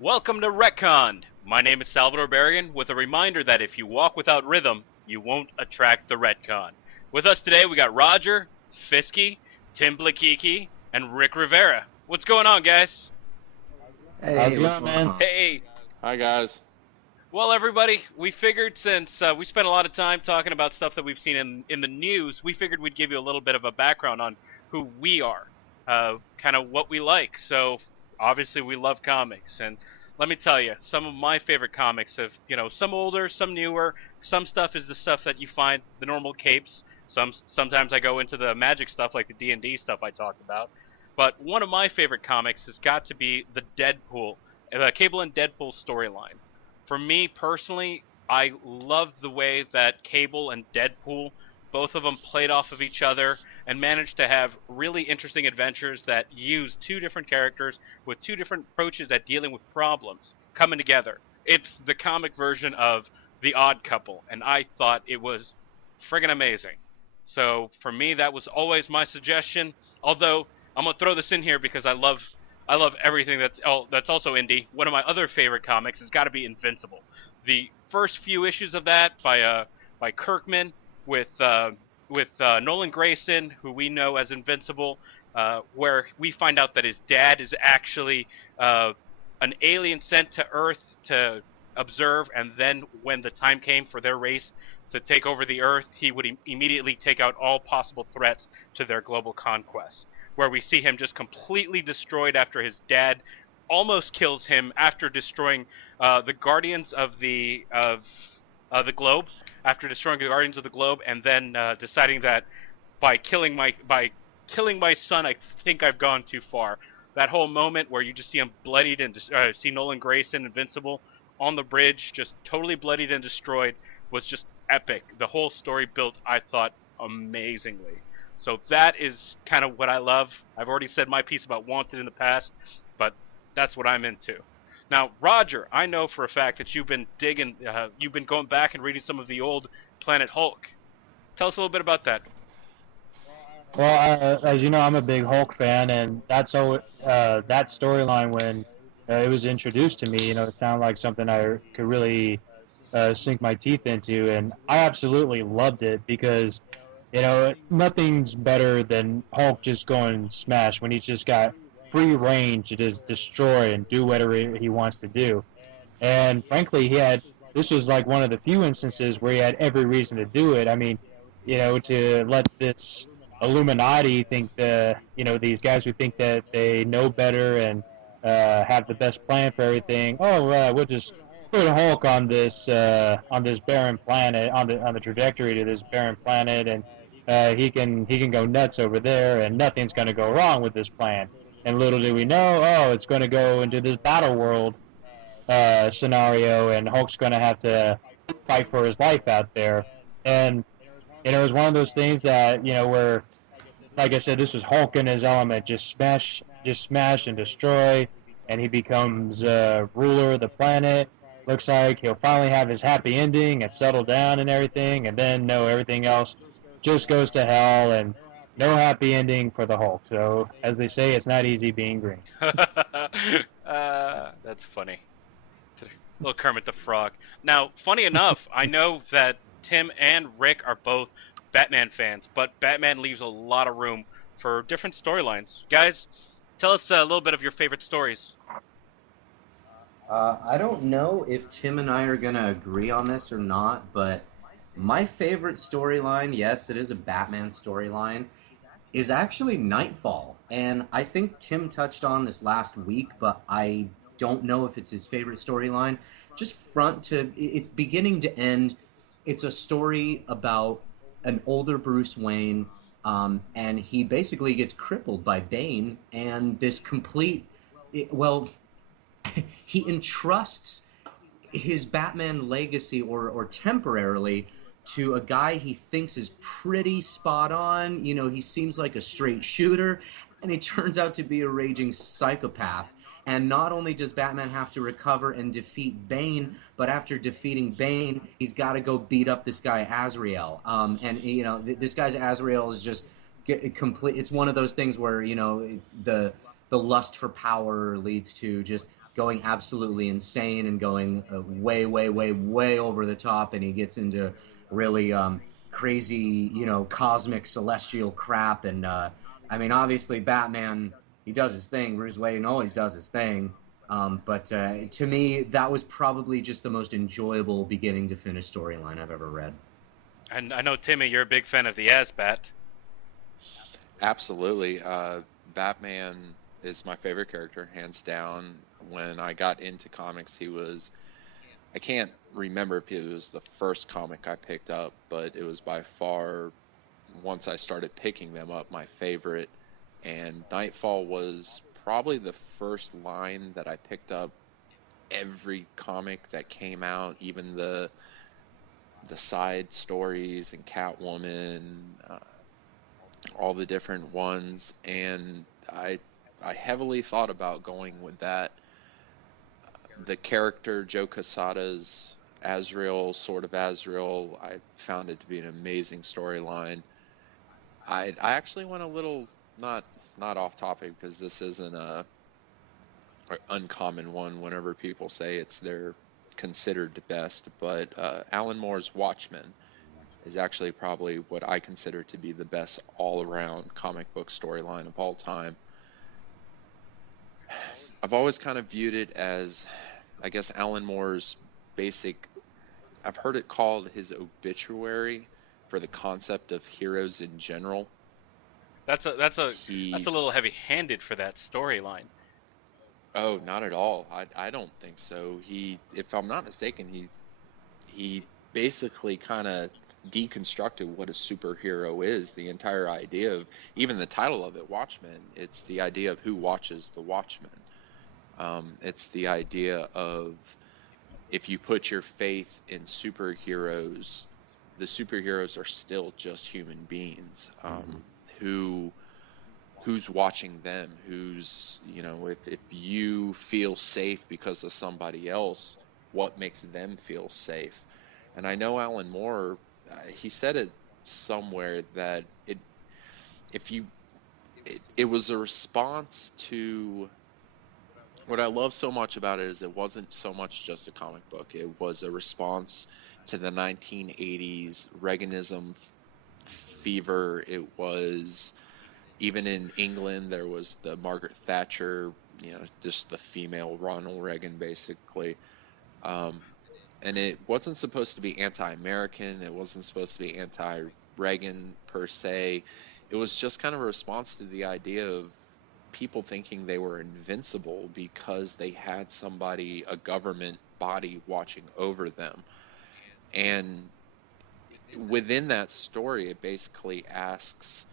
Welcome to RetConned. My name is Salvador Berrigan with a reminder that if you walk without rhythm, you won't attract the retcon. With us today, we got Roger, Fisky, Tim Blakiki, and Rick Rivera. What's going on, guys? How's Hey, it what's going, going man? on? Hey. Hi, guys. Well, everybody, we figured since we spent a lot of time talking about stuff that we've seen in the news, we figured we'd give you a little bit of a background on who we are, kind of what we like. So, obviously, we love comics, and let me tell you, some of my favorite comics have, some older, some newer. Some stuff is the stuff that you find the normal capes. Sometimes I go into the magic stuff, like the D&D stuff I talked about. But one of my favorite comics has got to be the Deadpool, Cable and Deadpool storyline. For me personally, I loved the way that Cable and Deadpool, both of them played off of each other and managed to have really interesting adventures that use two different characters with two different approaches at dealing with problems coming together. It's the comic version of The Odd Couple, and I thought it was friggin' amazing. So for me, that was always my suggestion. Although I'm gonna throw this in here because I love everything that's also indie. One of my other favorite comics has got to be Invincible. The first few issues of that by Kirkman with Nolan Grayson, who we know as Invincible, where we find out that his dad is actually an alien sent to Earth to observe, and then when the time came for their race to take over the Earth, he would immediately take out all possible threats to their global conquest, where we see him just completely destroyed after his dad almost kills him after destroying the Guardians of the Globe, after destroying the Guardians of the Globe, and then deciding that by killing my son, I think I've gone too far. That whole moment where you just see him bloodied and see Nolan Grayson, Invincible, on the bridge, just totally bloodied and destroyed, was just epic. The whole story built, I thought, amazingly. So that is kind of what I love. I've already said my piece about Wanted in the past, but that's what I'm into. Now, Roger, I know for a fact that you've been going back and reading some of the old Planet Hulk. Tell us a little bit about that. Well, as you know, I'm a big Hulk fan, and that storyline when it was introduced to me, it sounded like something I could really sink my teeth into, and I absolutely loved it because nothing's better than Hulk just going smash when he's just got free reign to just destroy and do whatever he wants to do. And frankly, this was like one of the few instances where he had every reason to do it. I mean, to let this Illuminati think these guys who think that they know better and have the best plan for everything. Oh, we'll just put a Hulk on this barren planet, on the trajectory to this barren planet, and he can go nuts over there, and nothing's going to go wrong with this plan. And little do we know, oh, it's going to go into this battle world scenario, and Hulk's going to have to fight for his life out there. And it was one of those things that where, like I said, this was Hulk in his element, just smash and destroy, and he becomes ruler of the planet. Looks like he'll finally have his happy ending and settle down and everything, and then no, everything else just goes to hell, and no happy ending for the Hulk. So, as they say, it's not easy being green. That's funny. Little Kermit the Frog. Now, funny enough, I know that Tim and Rick are both Batman fans, but Batman leaves a lot of room for different storylines. Guys, tell us a little bit of your favorite stories. I don't know if Tim and I are gonna agree on this or not, but my favorite storyline, yes, it is a Batman storyline, is actually Nightfall. And I think Tim touched on this last week, but I don't know if it's his favorite storyline. Just it's beginning to end. It's a story about an older Bruce Wayne, and he basically gets crippled by Bane, and well, he entrusts his Batman legacy, or temporarily, to a guy he thinks is pretty spot on. He seems like a straight shooter, and he turns out to be a raging psychopath. And not only does Batman have to recover and defeat Bane, but after defeating Bane, he's got to go beat up this guy Azrael. And this guy's Azrael is just complete. It's one of those things where the lust for power leads to just going absolutely insane and going way, way, way, way over the top, and he gets into really crazy, cosmic celestial crap. And I mean, obviously, Batman, he does his thing. Bruce Wayne always does his thing. But to me, that was probably just the most enjoyable beginning to finish storyline I've ever read. And I know, Timmy, you're a big fan of the Asbat. Absolutely. Batman is my favorite character, hands down. When I got into comics, I can't remember if it was the first comic I picked up, but it was by far, once I started picking them up, my favorite. And Nightfall was probably the first line that I picked up every comic that came out, even the side stories and Catwoman, all the different ones, and I heavily thought about going with that. The character Joe Quesada's Azrael, Sword of Azrael, I found it to be an amazing storyline. I actually went a little not off topic because this isn't a uncommon one whenever people say it's their considered best, but Alan Moore's Watchmen is actually probably what I consider to be the best all-around comic book storyline of all time. I've always kind of viewed it as, I guess, Alan Moore's basic, I've heard it called his obituary for the concept of heroes in general. That's a little heavy-handed for that storyline. Oh, not at all. I don't think so. If I'm not mistaken, he basically kind of deconstructed what a superhero is. The entire idea of, even the title of it, Watchmen, it's the idea of who watches the Watchmen. It's the idea of, if you put your faith in superheroes, the superheroes are still just human beings. Who's watching them? If you feel safe because of somebody else, what makes them feel safe? And I know Alan Moore, he said it somewhere that it was a response to, what I love so much about it is it wasn't so much just a comic book. It was a response to the 1980s Reaganism fever. It was, even in England, there was the Margaret Thatcher, just the female Ronald Reagan, basically. And it wasn't supposed to be anti-American. It wasn't supposed to be anti-Reagan per se. It was just kind of a response to the idea of people thinking they were invincible because they had somebody, a government body, watching over them. And within that story, it basically asks,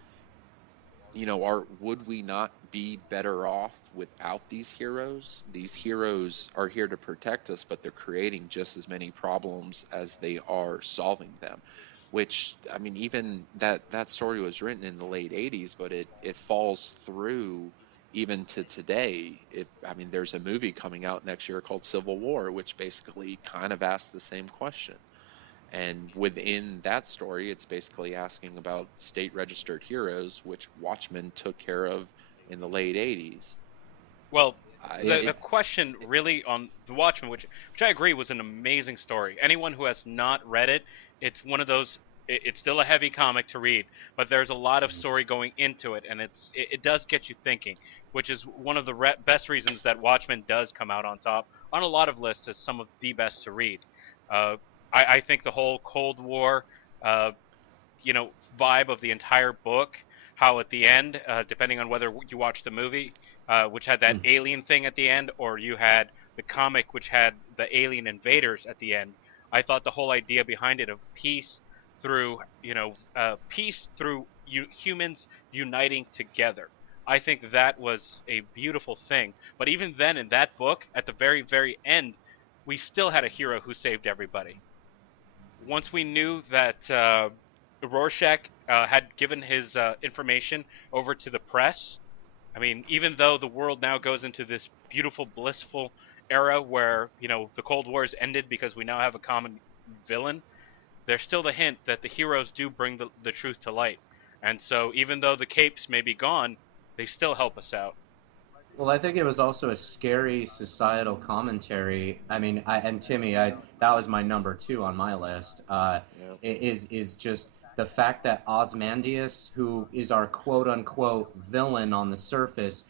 would we not be better off without these heroes? These heroes are here to protect us, but they're creating just as many problems as they are solving them. Which, I mean, even that story was written in the late 80s, but it falls through even to today. There's a movie coming out next year called Civil War, which basically kind of asks the same question. And within that story, it's basically asking about state-registered heroes, which Watchmen took care of in the late 80s. Well, the question really on The Watchmen, which I agree was an amazing story. Anyone who has not read it, it's one of those, it's still a heavy comic to read, but there's a lot of story going into it, and it does get you thinking, which is one of the best reasons that Watchmen does come out on top on a lot of lists as some of the best to read. I think the whole Cold War, vibe of the entire book, how at the end, depending on whether you watch the movie, which had that alien thing at the end, or you had the comic, which had the alien invaders at the end. I thought the whole idea behind it of peace through, humans uniting together. I think that was a beautiful thing. But even then, in that book, at the very, very end, we still had a hero who saved everybody. Once we knew that Rorschach had given his information over to the press, I mean, even though the world now goes into this beautiful, blissful era where, the Cold War has ended because we now have a common villain, there's still the hint that the heroes do bring the truth to light. And so even though the capes may be gone, they still help us out. Well, I think it was also a scary societal commentary. I mean, and Timmy, that was my number two on my list. Yeah. Is just the fact that Ozymandias, who is our quote unquote villain on the surface,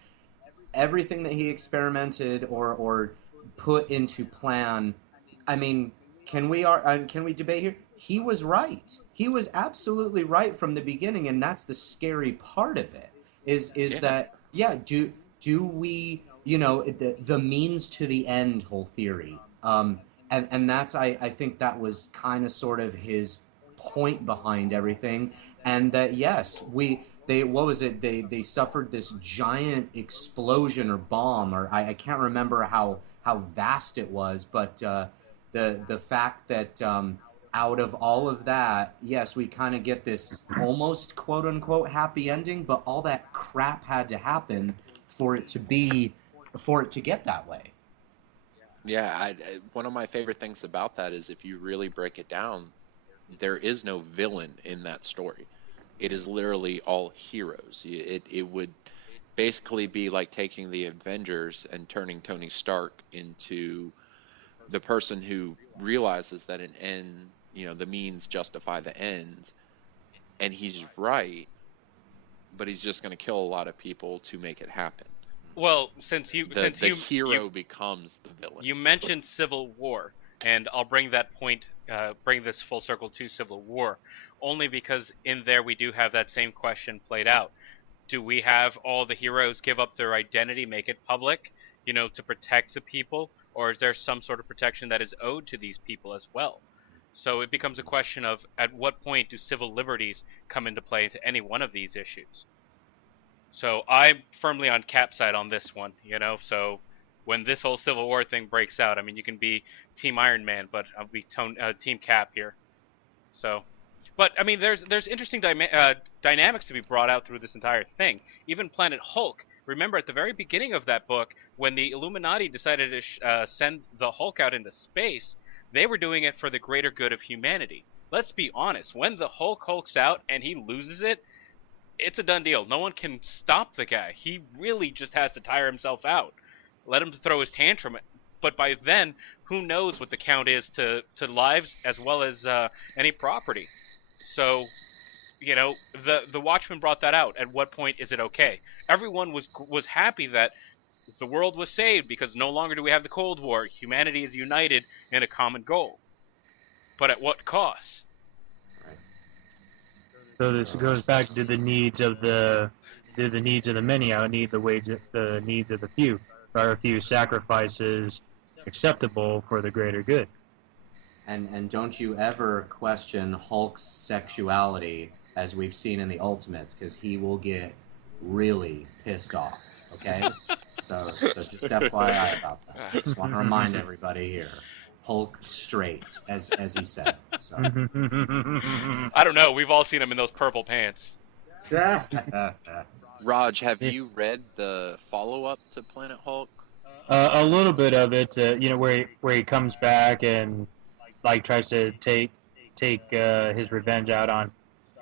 everything that he experimented or put into plan. I mean, can we debate here? He was right. He was absolutely right from the beginning, and that's the scary part of it. Is Yeah. that yeah? Do we the means to the end whole theory? And that's I think that was kind of sort of his point behind everything, and that yes, they what was it they suffered this giant explosion or bomb, or I can't remember how vast it was, but the fact that out of all of that, yes, we kind of get this almost quote unquote happy ending, but all that crap had to happen for it to be for it to get that way. Yeah, one of my favorite things about that is if you really break it down, there is no villain in that story. It is literally all heroes. It would basically be like taking the Avengers and turning Tony Stark into the person who realizes that an end, the means justify the end, and he's right, but he's just going to kill a lot of people to make it happen. Well, The hero becomes the villain. you mentioned Civil War, and I'll bring that point, bring this full circle to Civil War, only because in there we do have that same question played out. Do we have all the heroes give up their identity, make it public, to protect the people, or is there some sort of protection that is owed to these people as well? So it becomes a question of at what point do civil liberties come into play to any one of these issues? So I'm firmly on Cap's side on this one, So when this whole Civil War thing breaks out, I mean, you can be Team Iron Man, but I'll be Team Cap here. So, but I mean, there's interesting dynamics to be brought out through this entire thing. Even Planet Hulk. Remember at the very beginning of that book, when the Illuminati decided to send the Hulk out into space, they were doing it for the greater good of humanity. Let's be honest. When the Hulk hulks out and he loses it, it's a done deal. No one can stop the guy. He really just has to tire himself out. Let him throw his tantrum. But by then, who knows what the count is to lives as well as any property. So, the Watchmen brought that out. At what point is it okay? Everyone was happy that the world was saved because no longer do we have the Cold War. Humanity is united in a common goal. But at what cost? So this goes back to the needs of the many outneed the needs of the few. Are a few sacrifices acceptable for the greater good? And don't you ever question Hulk's sexuality, as we've seen in the Ultimates, because he will get really pissed off. Okay, so just FYI about that. Just want to remind everybody here. Hulk straight, as he said. So. I don't know. We've all seen him in those purple pants. Raj, have you read the follow-up to Planet Hulk? A little bit of it, where he comes back and like tries to take his revenge out on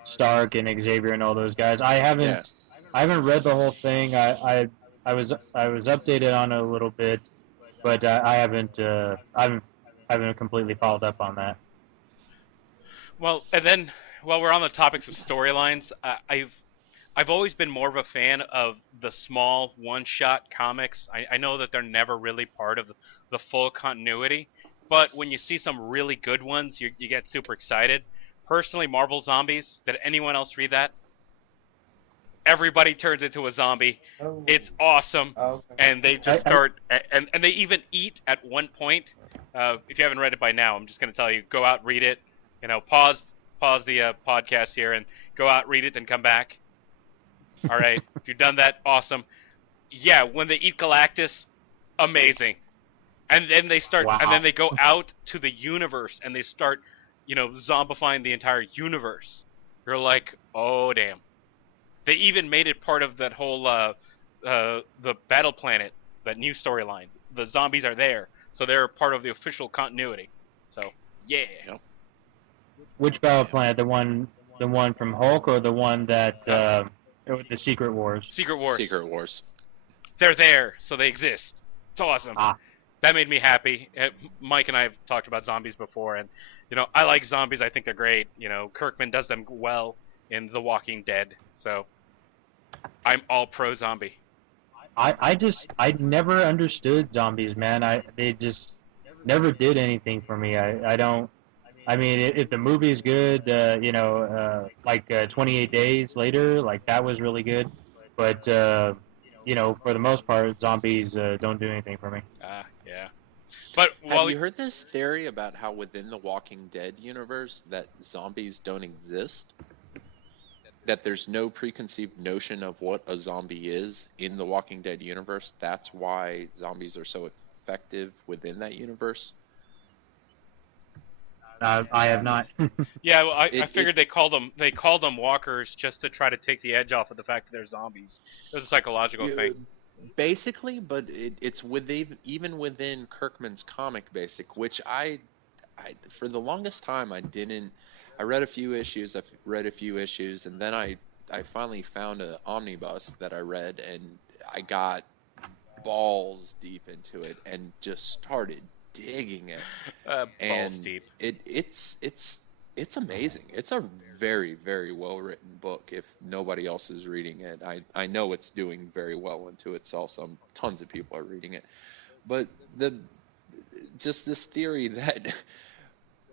Stark and Xavier and all those guys. I haven't read the whole thing. I was updated on it a little bit, but I haven't completely followed up on that. Well, and then while we're on the topics of storylines, I've always been more of a fan of the small one-shot comics. I know that they're never really part of the full continuity, but when you see some really good ones, you get super excited. Personally, Marvel Zombies. Did anyone else read that? Everybody turns into a zombie. Oh. It's awesome, and they just start and they even eat at one point. If you haven't read it by now, I'm just going to tell you: go out, read it. Pause the podcast here and go out, read it, then come back. All right, if you've done that, awesome. Yeah, when they eat Galactus, amazing. And then they start, wow. And then they go out to the universe and they start, zombifying the entire universe. You're like, oh damn. They even made it part of that whole the Battle Planet, that new storyline. The zombies are there, so they're part of the official continuity. So yeah. Which Battle Planet? The one from Hulk, or the one that the Secret Wars? Secret Wars. Secret Wars. they're there, so they exist. It's awesome. Ah. That made me happy. Mike and I have talked about zombies before, and I like zombies. I think they're great. Kirkman does them well in The Walking Dead, so I'm all pro zombie. I never understood zombies, man. They just never did anything for me. I don't. I mean, if the movie's good, 28 Days Later, like that was really good. But for the most part, zombies don't do anything for me. Yeah. But Have you heard this theory about how within the Walking Dead universe that zombies don't exist? That there's no preconceived notion of what a zombie is in the Walking Dead universe. That's why zombies are so effective within that universe. I have not. Yeah, well, I figured they called them walkers just to try to take the edge off of the fact that they're zombies. It was a psychological thing. Basically, but it's even within Kirkman's comic basic, which I for the longest time I read a few issues, and then I finally found an omnibus that I read, and I got balls deep into it and just started digging it. Balls deep. It's amazing. It's a very, very well written book. If nobody else is reading it, I know it's doing very well unto itself. Tons of people are reading it, but just this theory that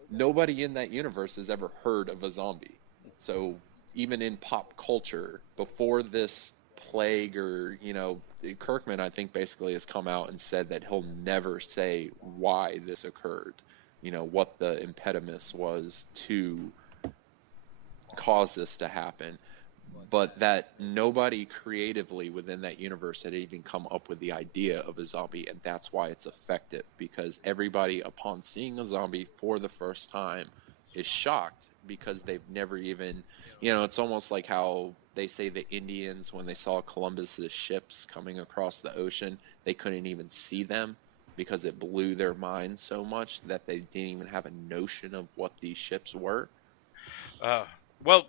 nobody in that universe has ever heard of a zombie. So even in pop culture, before this plague or, Kirkman, I think, basically has come out and said that he'll never say why this occurred, what the impetus was to cause this to happen, but that nobody creatively within that universe had even come up with the idea of a zombie, and that's why it's effective, because everybody, upon seeing a zombie for the first time, is shocked because they've never even, it's almost like how they say the Indians, when they saw Columbus's ships coming across the ocean, they couldn't even see them because it blew their minds so much that they didn't even have a notion of what these ships were. Well,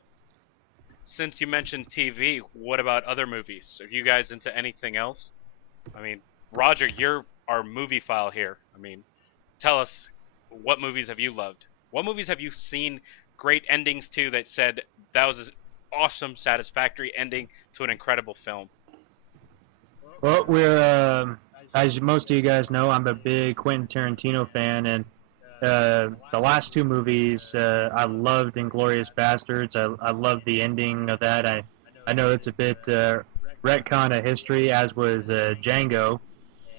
since you mentioned TV, what about other movies? Are you guys into anything else? I mean, Roger, you're our movie file here. I mean, tell us, what movies have you loved? What movies have you seen great endings to that said that was an awesome, satisfactory ending to an incredible film? Well, as most of you guys know, I'm a big Quentin Tarantino fan, and the last two movies, I loved *Inglourious Bastards*. I loved the ending of that. I know it's a bit retcon of history, as was Django,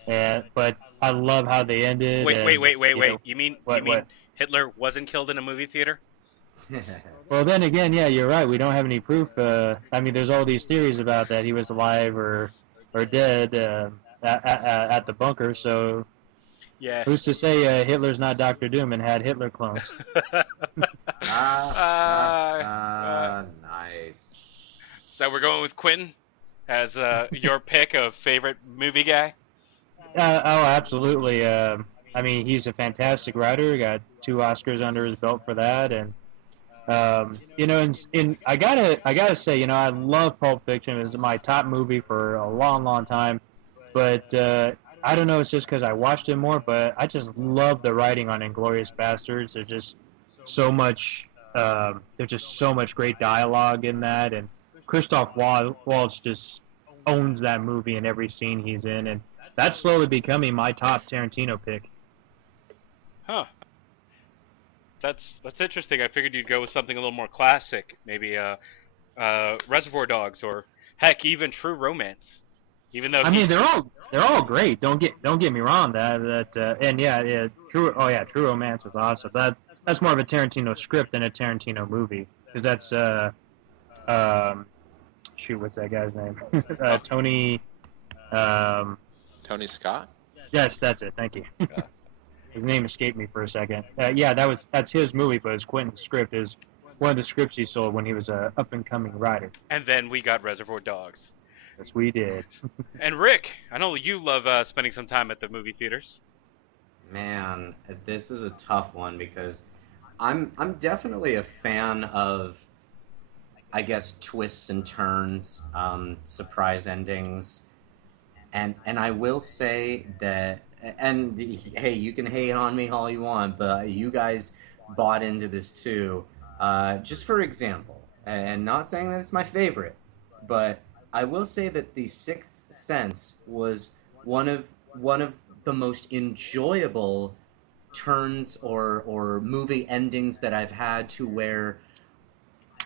but I love how they ended. Wait. You mean what? Hitler wasn't killed in a movie theater? Well, then again, yeah, you're right. We don't have any proof. I mean, there's all these theories about that he was alive or dead at the bunker. So, yeah, who's to say Hitler's not Doctor Doom and had Hitler clones? Nice. So we're going with Quentin as your pick of favorite movie guy? Oh, absolutely. I mean, he's a fantastic writer. He got 2 Oscars under his belt for that, and I gotta say, I love Pulp Fiction. It was my top movie for a long, long time. But I don't know. It's just because I watched it more. But I just love the writing on *Inglourious Bastards*. There's just so much. There's just so much great dialogue in that, and Christoph Waltz just owns that movie in every scene he's in, and that's slowly becoming my top Tarantino pick. Huh. That's interesting. I figured you'd go with something a little more classic, maybe Reservoir Dogs, or heck, even True Romance. Even though they're all great. Don't get me wrong. True Romance was awesome. That's more of a Tarantino script than a Tarantino movie, because that's what's that guy's name? Tony. Tony Scott? Yes, that's it. Thank you. His name escaped me for a second. That's his movie, but his Quentin's script is one of the scripts he sold when he was a up and coming writer. And then we got Reservoir Dogs. Yes, we did. And Rick, I know you love spending some time at the movie theaters. Man, this is a tough one because I'm definitely a fan of, I guess, twists and turns, surprise endings. And I will say that, and hey, you can hate on me all you want, but you guys bought into this too. Just for example, and not saying that it's my favorite, but I will say that The Sixth Sense was one of the most enjoyable turns or movie endings that I've had, to where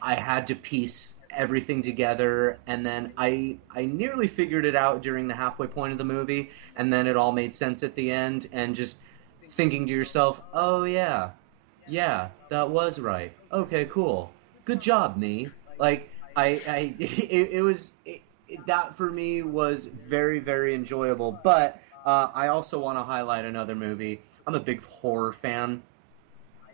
I had to piece everything together, and then I nearly figured it out during the halfway point of the movie, and then it all made sense at the end, and just thinking to yourself, "Oh yeah. Yeah, that was right. Okay, cool. Good job, me." Like it was that for me was very, very enjoyable. But I also want to highlight another movie. I'm a big horror fan.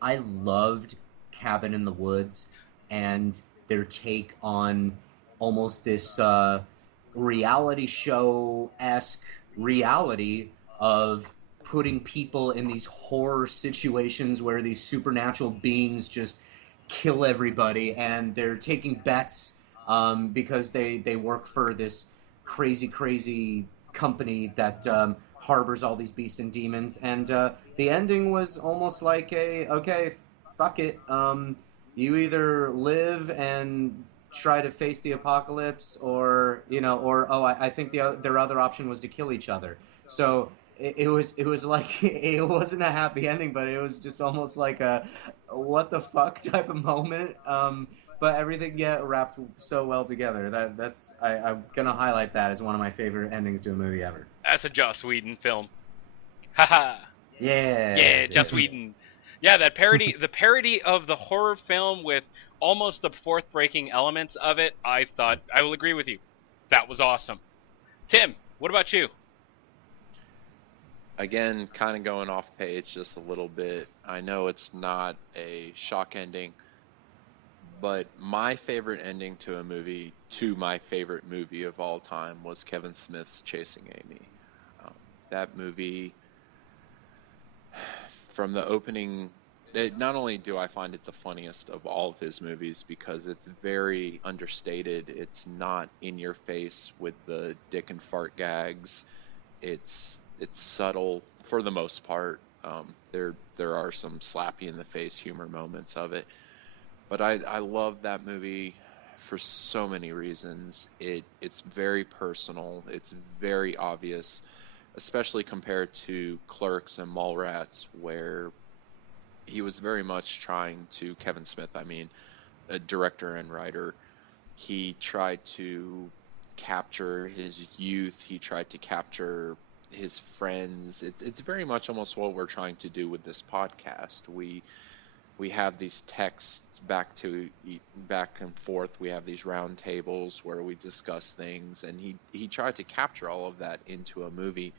I loved Cabin in the Woods and their take on almost this reality show esque reality of putting people in these horror situations where these supernatural beings just kill everybody, and they're taking bets because they work for this crazy company that harbors all these beasts and demons. And the ending was almost like a, okay, fuck it. You either live and try to face the apocalypse, or or oh, I think their other option was to kill each other. So it was like it wasn't a happy ending, but it was just almost like a what the fuck type of moment. But everything wrapped so well together. I'm gonna highlight that as one of my favorite endings to a movie ever. That's a Joss Whedon film. Haha. Yeah, Yes. Joss Whedon. Yeah, that parody, the parody of the horror film with almost the fourth breaking elements of it, I thought, I will agree with you. That was awesome. Tim, what about you? Again, kind of going off page just a little bit. I know it's not a shock ending, but my favorite ending to my favorite movie of all time, was Kevin Smith's Chasing Amy. That movie, from the opening, not only do I find it the funniest of all of his movies because it's very understated, it's not in your face with the dick and fart gags. It's subtle for the most part. There are some slappy in the face humor moments of it, but I love that movie for so many reasons. It's very personal. It's very obvious, especially compared to Clerks and Mallrats, where he was very much trying to, Kevin Smith, I mean, a director and writer, he tried to capture his youth. He tried to capture his friends. It's very much almost what we're trying to do with this podcast. We have these texts back and forth. We have these round tables where we discuss things, and he tried to capture all of that into a movie.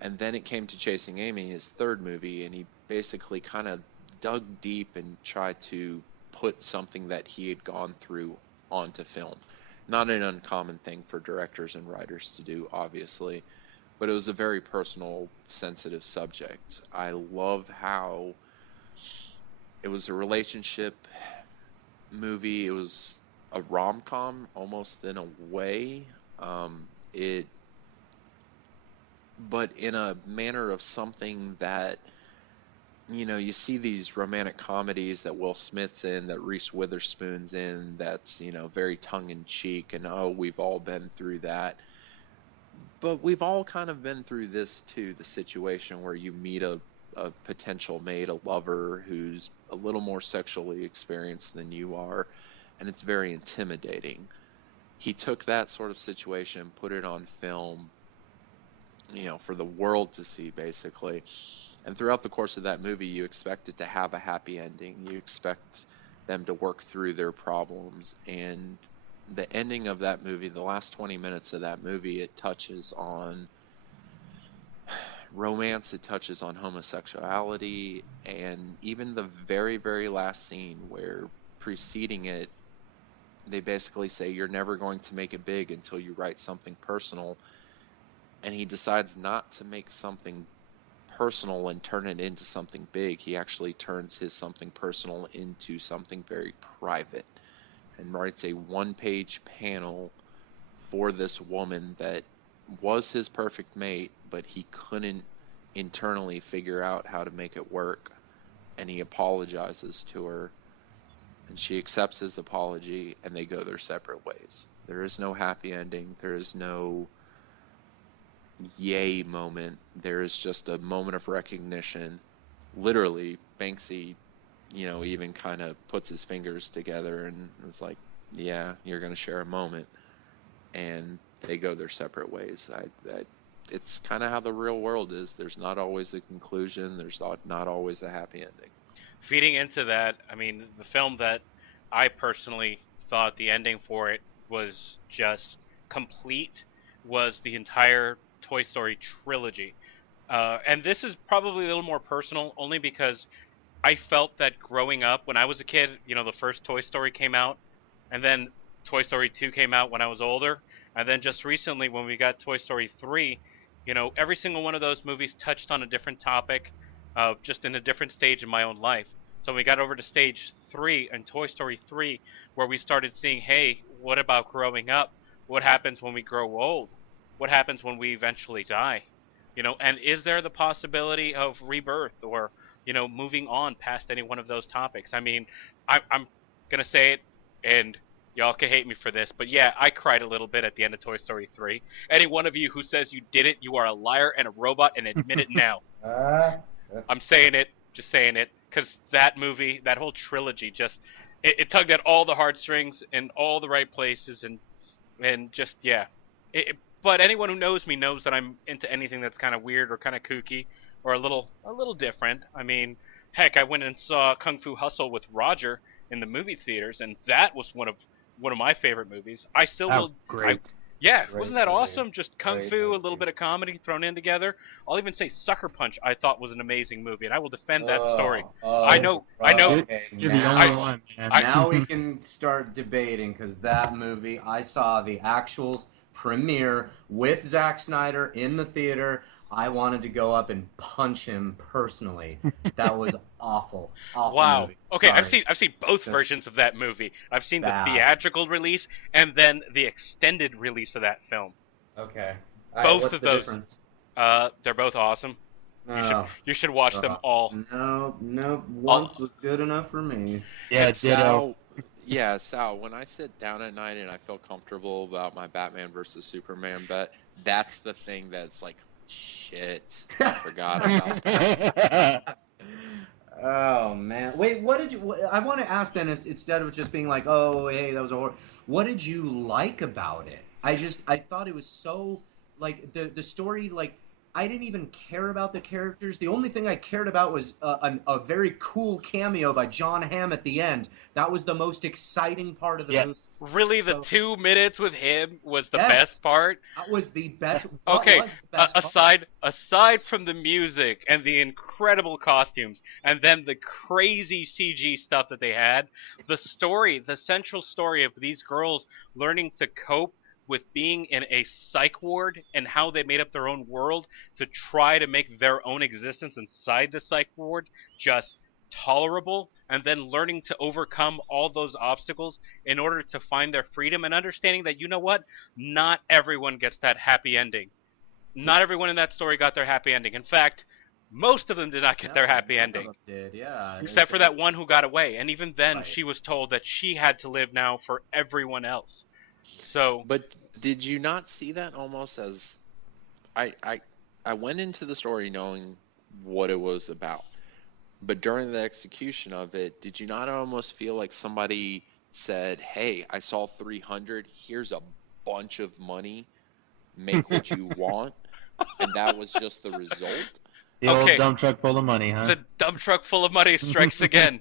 And then it came to Chasing Amy, his third movie, and he basically kind of dug deep and tried to put something that he had gone through onto film. Not an uncommon thing for directors and writers to do, obviously, but it was a very personal, sensitive subject. I love how it was a relationship movie. It was a rom-com almost in a way. It But in a manner of something that, you see these romantic comedies that Will Smith's in, that Reese Witherspoon's in, that's, very tongue-in-cheek, and oh, we've all been through that. But we've all kind of been through this too, the situation where you meet a potential mate, a lover who's a little more sexually experienced than you are, and it's very intimidating. He took that sort of situation, put it on film, for the world to see, basically. And throughout the course of that movie, you expect it to have a happy ending. You expect them to work through their problems. And the ending of that movie, the last 20 minutes of that movie, it touches on romance, it touches on homosexuality, and even the very, very last scene where, preceding it, they basically say you're never going to make it big until you write something personal. And he decides not to make something personal and turn it into something big. He actually turns his something personal into something very private and writes a one-page panel for this woman that was his perfect mate, but he couldn't internally figure out how to make it work, and he apologizes to her, and she accepts his apology, and they go their separate ways. There is no happy ending. There is no yay moment. There is just a moment of recognition. Literally, Banksy, even kind of puts his fingers together and was like, yeah, you're going to share a moment. And they go their separate ways. It's kind of how the real world is. There's not always a conclusion. There's not always a happy ending. Feeding into that, I mean, the film that I personally thought the ending for it was just complete was the entire Toy Story trilogy. And this is probably a little more personal, only because I felt that growing up, when I was a kid, the first Toy Story came out, and then Toy Story 2 came out when I was older, and then just recently when we got Toy Story 3, every single one of those movies touched on a different topic, just in a different stage in my own life. So we got over to stage 3 and Toy Story 3, where we started seeing, hey, what about growing up? What happens when we grow old? What happens when we eventually die? And is there the possibility of rebirth or, moving on past any one of those topics? I mean, I'm going to say it, and y'all can hate me for this, but yeah, I cried a little bit at the end of Toy Story 3. Any one of you who says you did it, you are a liar and a robot, and admit it now. I'm saying it, just saying it, because that movie, that whole trilogy, just it tugged at all the heartstrings in all the right places, and just yeah. But anyone who knows me knows that I'm into anything that's kind of weird or kind of kooky or a little different. I mean, heck, I went and saw Kung Fu Hustle with Roger in the movie theaters, and that was one of my favorite movies. I still will. Great. Wasn't that movie. awesome? Just kung Great fu, a movie. little bit of comedy thrown in together. I'll even say Sucker Punch I thought was an amazing movie, and I will defend that story. I know. Okay, You're the now, only one, man. now we can start debating, because that movie, I saw the actual premiere with Zack Snyder in the theater. I wanted to go up and punch him personally. That was awful. Wow. Movie. Okay, Sorry. I've seen both Just versions of that movie. I've seen the bad. theatrical release and then the extended release of that film. Okay. Both what's of the those. difference? They're both awesome. You should watch them all. No. Once was good enough for me. Yeah, Sal, Sal, when I sit down at night and I feel comfortable about my Batman versus Superman bet, that's the thing that's like, shit, I forgot about that. Oh man! Wait, what did you? I want to ask then, if, instead of just being like, "Oh, hey, that was a horror," what did you like about it? I thought it was so like the story. Like, I didn't even care about the characters. The only thing I cared about was a very cool cameo by John Hamm at the end. That was the most exciting part of the movie. Really, the 2 minutes with him was the Yes. best part. That was the best. What Okay, was the best part? aside from the music and the incredible costumes, and then the crazy CG stuff that they had, the story, the central story of these girls learning to cope with being in a psych ward and how they made up their own world to try to make their own existence inside the psych ward just tolerable, and then learning to overcome all those obstacles in order to find their freedom, and understanding that, you know what, not everyone gets that happy ending. Not everyone in that story got their happy ending. In fact, most of them did not get their happy None of ending. them did, yeah. Except for that one who got away, and even then Right. she was told that she had to live now for everyone else. So, But did you not see that almost as I went into the story knowing what it was about, but during the execution of it, did you not almost feel like somebody said, "Hey, I saw 300. Here's a bunch of money. Make what you want," and that was just the result? The Okay. old dump truck full of money, huh? the dump truck full of money strikes again.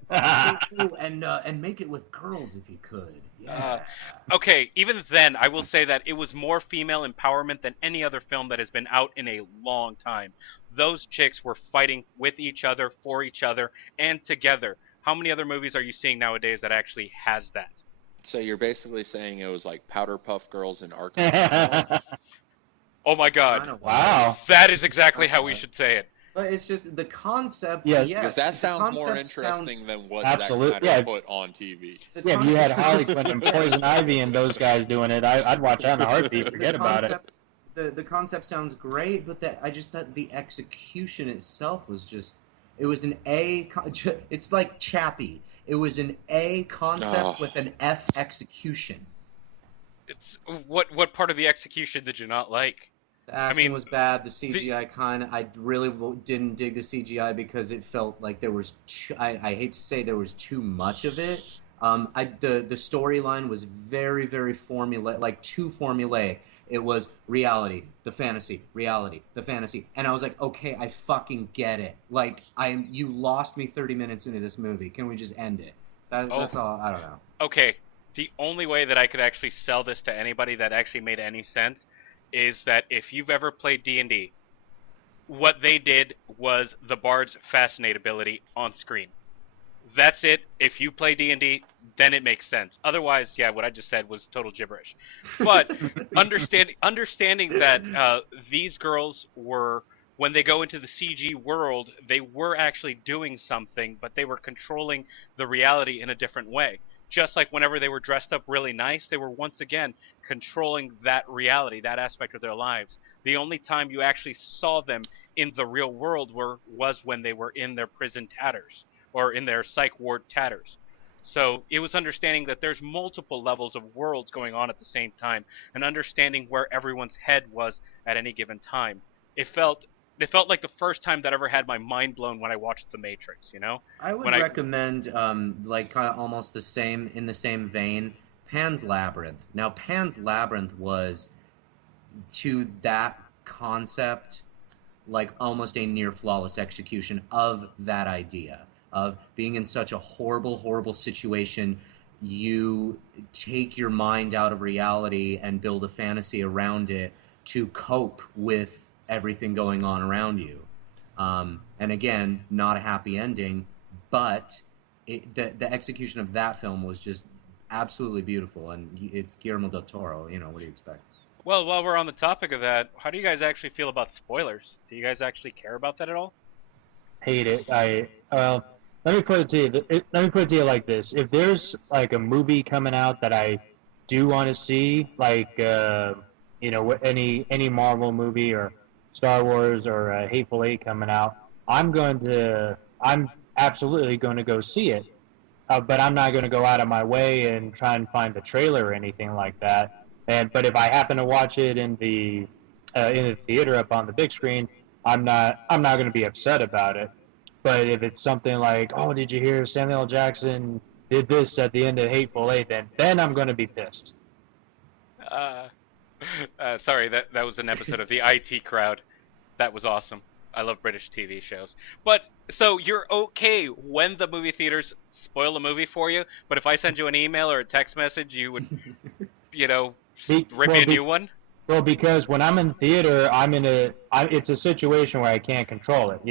Ooh, and make it with girls if you could. Yeah. Okay, even then, I will say that it was more female empowerment than any other film that has been out in a long time. Those chicks were fighting with each other, for each other, and together. How many other movies are you seeing nowadays that actually has that? So you're basically saying it was like Powder Puff Girls in Arkansas? Oh my Kinda god. Wow. That is exactly how we should say it. But it's just the concept. Yeah, yes, Because that the sounds more concept interesting sounds- than what Absolute- Zack Snyder yeah. put on TV. the Yeah, if you had concept- Harley Quinn and Poison Ivy and those guys doing it, I'd watch that in a heartbeat. Forget about it. the concept sounds great, but that I just thought the execution itself was just it was an it's like Chappie. It was an A concept Oh, with an F execution. It's what part of the execution did you not like? The I acting mean, was bad. The the CGI I really didn't dig the CGI because it felt like there was I hate to say there was too much of it. The storyline was very formula like too formulaic. It was reality, the fantasy, and I was like, okay, I fucking get it. Like you lost me 30 minutes into this movie. Can we just end it? oh, That's all. I don't know. okay. The only way that I could actually sell this to anybody that actually made any sense is that if you've ever played D&D, what they did was the bard's fascinatability on screen. That's it. If you play D&D, then it makes sense. Otherwise, yeah, what I just said was total gibberish. But understanding that these girls were, when they go into the CG world, they were actually doing something, but they were controlling the reality in a different way. Just like whenever they were dressed up really nice, they were once again controlling that reality, that aspect of their lives. The only time you actually saw them in the real world was when they were in their prison tatters or in their psych ward tatters. So it was understanding that there's multiple levels of worlds going on at the same time, and understanding where everyone's head was at any given time. It felt it felt like the first time that I ever had my mind blown when I watched The Matrix. You know, I when would I recommend, like kind of almost the same in the same vein, Pan's Labyrinth. Now, Pan's Labyrinth was to that concept like almost a near flawless execution of that idea of being in such a horrible situation. You take your mind out of reality and build a fantasy around it to cope with everything going on around you. And again, not a happy ending, but the execution of that film was just absolutely beautiful. And it's Guillermo del Toro. You know, what do you expect? well, while we're on the topic of that, how do you guys actually feel about spoilers? Do you guys actually care about that at all? Hate it. Let me put it to you. Let me put it to you like this: if there's like a movie coming out that I do want to see, like any Marvel movie or Star Wars or Hateful Eight coming out, I'm absolutely going to go see it. But I'm not going to go out of my way and try and find the trailer or anything like that. But if I happen to watch it in the theater up on the big screen, I'm not going to be upset about it. But if it's something like, oh, did you hear Samuel L. Jackson did this at the end of Hateful Eight? Then I'm going to be pissed. Uh, sorry, that was an episode of the IT Crowd. That was awesome. I love British TV shows. But so you're okay when the movie theaters spoil a movie for you, but if I send you an email or a text message, you would, you know, Be, rip me well, a be, new one? well, because when I'm in theater, it's a situation where I can't control it.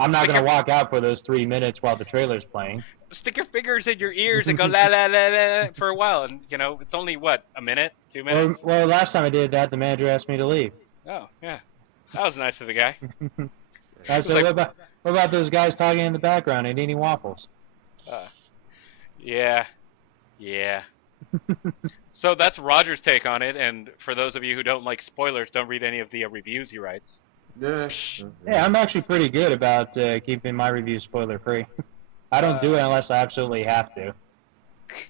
I'm not Stick going your to walk out for those 3 minutes while the trailer's playing. stick your fingers in your ears and go la la la la for a while, and it's only what, a minute, 2 minutes? Well, last time I did that, the manager asked me to leave. Oh yeah, that was nice of the guy. I It was said, like, what about those guys talking in the background and eating waffles? uh, yeah, yeah. So that's Roger's take on it, and for those of you who don't like spoilers, don't read any of the reviews he writes. Yeah. Yeah, I'm actually pretty good about keeping my reviews spoiler free. I don't do it unless I absolutely have to.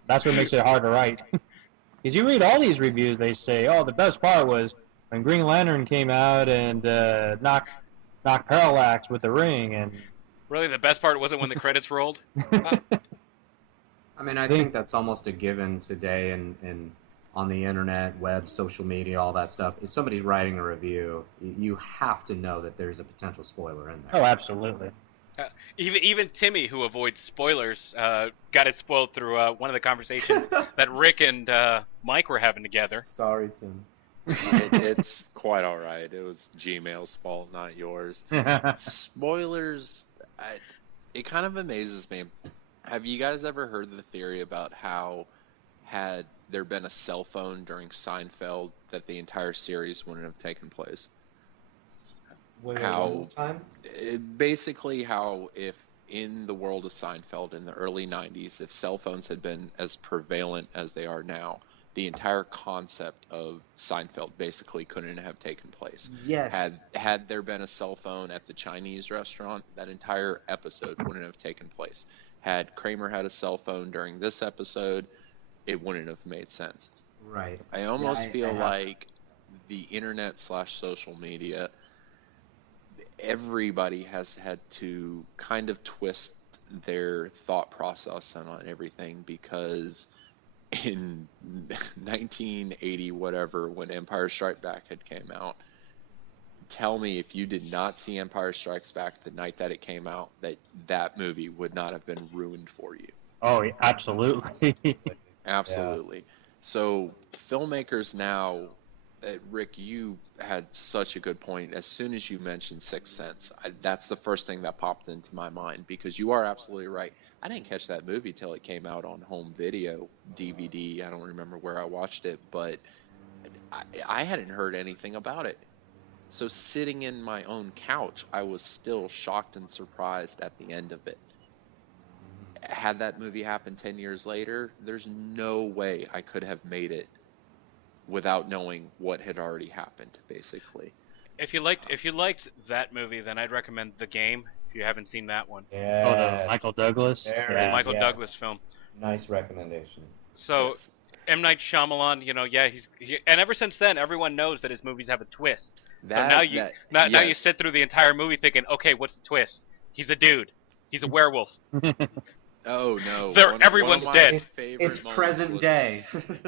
That's what makes it hard to write. Because you read all these reviews, they say, oh, the best part was when Green Lantern came out and knocked Parallax with the ring, and Really, the best part wasn't when the credits rolled. I mean, I think that's almost a given today, and on the internet, web, social media, all that stuff. If somebody's writing a review, you have to know that there's a potential spoiler in oh, there. absolutely. Even Timmy, who avoids spoilers, got it spoiled through one of the conversations that Rick and Mike were having together. Sorry, Tim. It's quite all right. It was Gmail's fault, not yours. Spoilers, it kind of amazes me. Have you guys ever heard the theory about how had there been a cell phone during Seinfeld that the entire series wouldn't have taken place? How basically how if in the world of Seinfeld in the early 90s, if cell phones had been as prevalent as they are now, the entire concept of Seinfeld basically couldn't have taken place. Yes. Had there been a cell phone at the Chinese restaurant, that entire episode wouldn't have taken place. Had Kramer had a cell phone during this episode, it wouldn't have made sense. Right. I almost feel like the internet / social media, everybody has had to kind of twist their thought process on everything, because in 1980 whatever, when Empire Strikes Back had came out, tell me if you did not see Empire Strikes Back the night that it came out, that movie would not have been ruined for you. Oh, absolutely. Absolutely. Yeah. So filmmakers now, Rick, you had such a good point. As soon as you mentioned Sixth Sense, that's the first thing that popped into my mind, because you are absolutely right. I didn't catch that movie till it came out on home video, DVD. I don't remember where I watched it, but I hadn't heard anything about it. So sitting in my own couch, I was still shocked and surprised at the end of it. Had that movie happen 10 years later, there's no way I could have made it without knowing what had already happened, basically. If you liked that movie, then I'd recommend The Game, if you haven't seen that one. Yeah. Oh, the Michael Douglas? The Michael Douglas film. Nice recommendation. So, Yes. M. Night Shyamalan, and ever since then, everyone knows that his movies have a twist. Now you sit through the entire movie thinking, okay, what's the twist? He's a dude. He's a werewolf. Oh no! Everyone's dead. It's present day.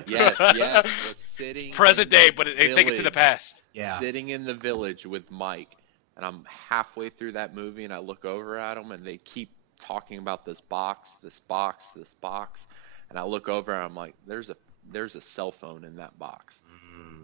Yes, was sitting. It's present day, but they take it to the past. Yeah. Sitting in the village with Mike, and I'm halfway through that movie, and I look over at him, and they keep talking about this box, and I look over, and I'm like, "There's a cell phone in that box,"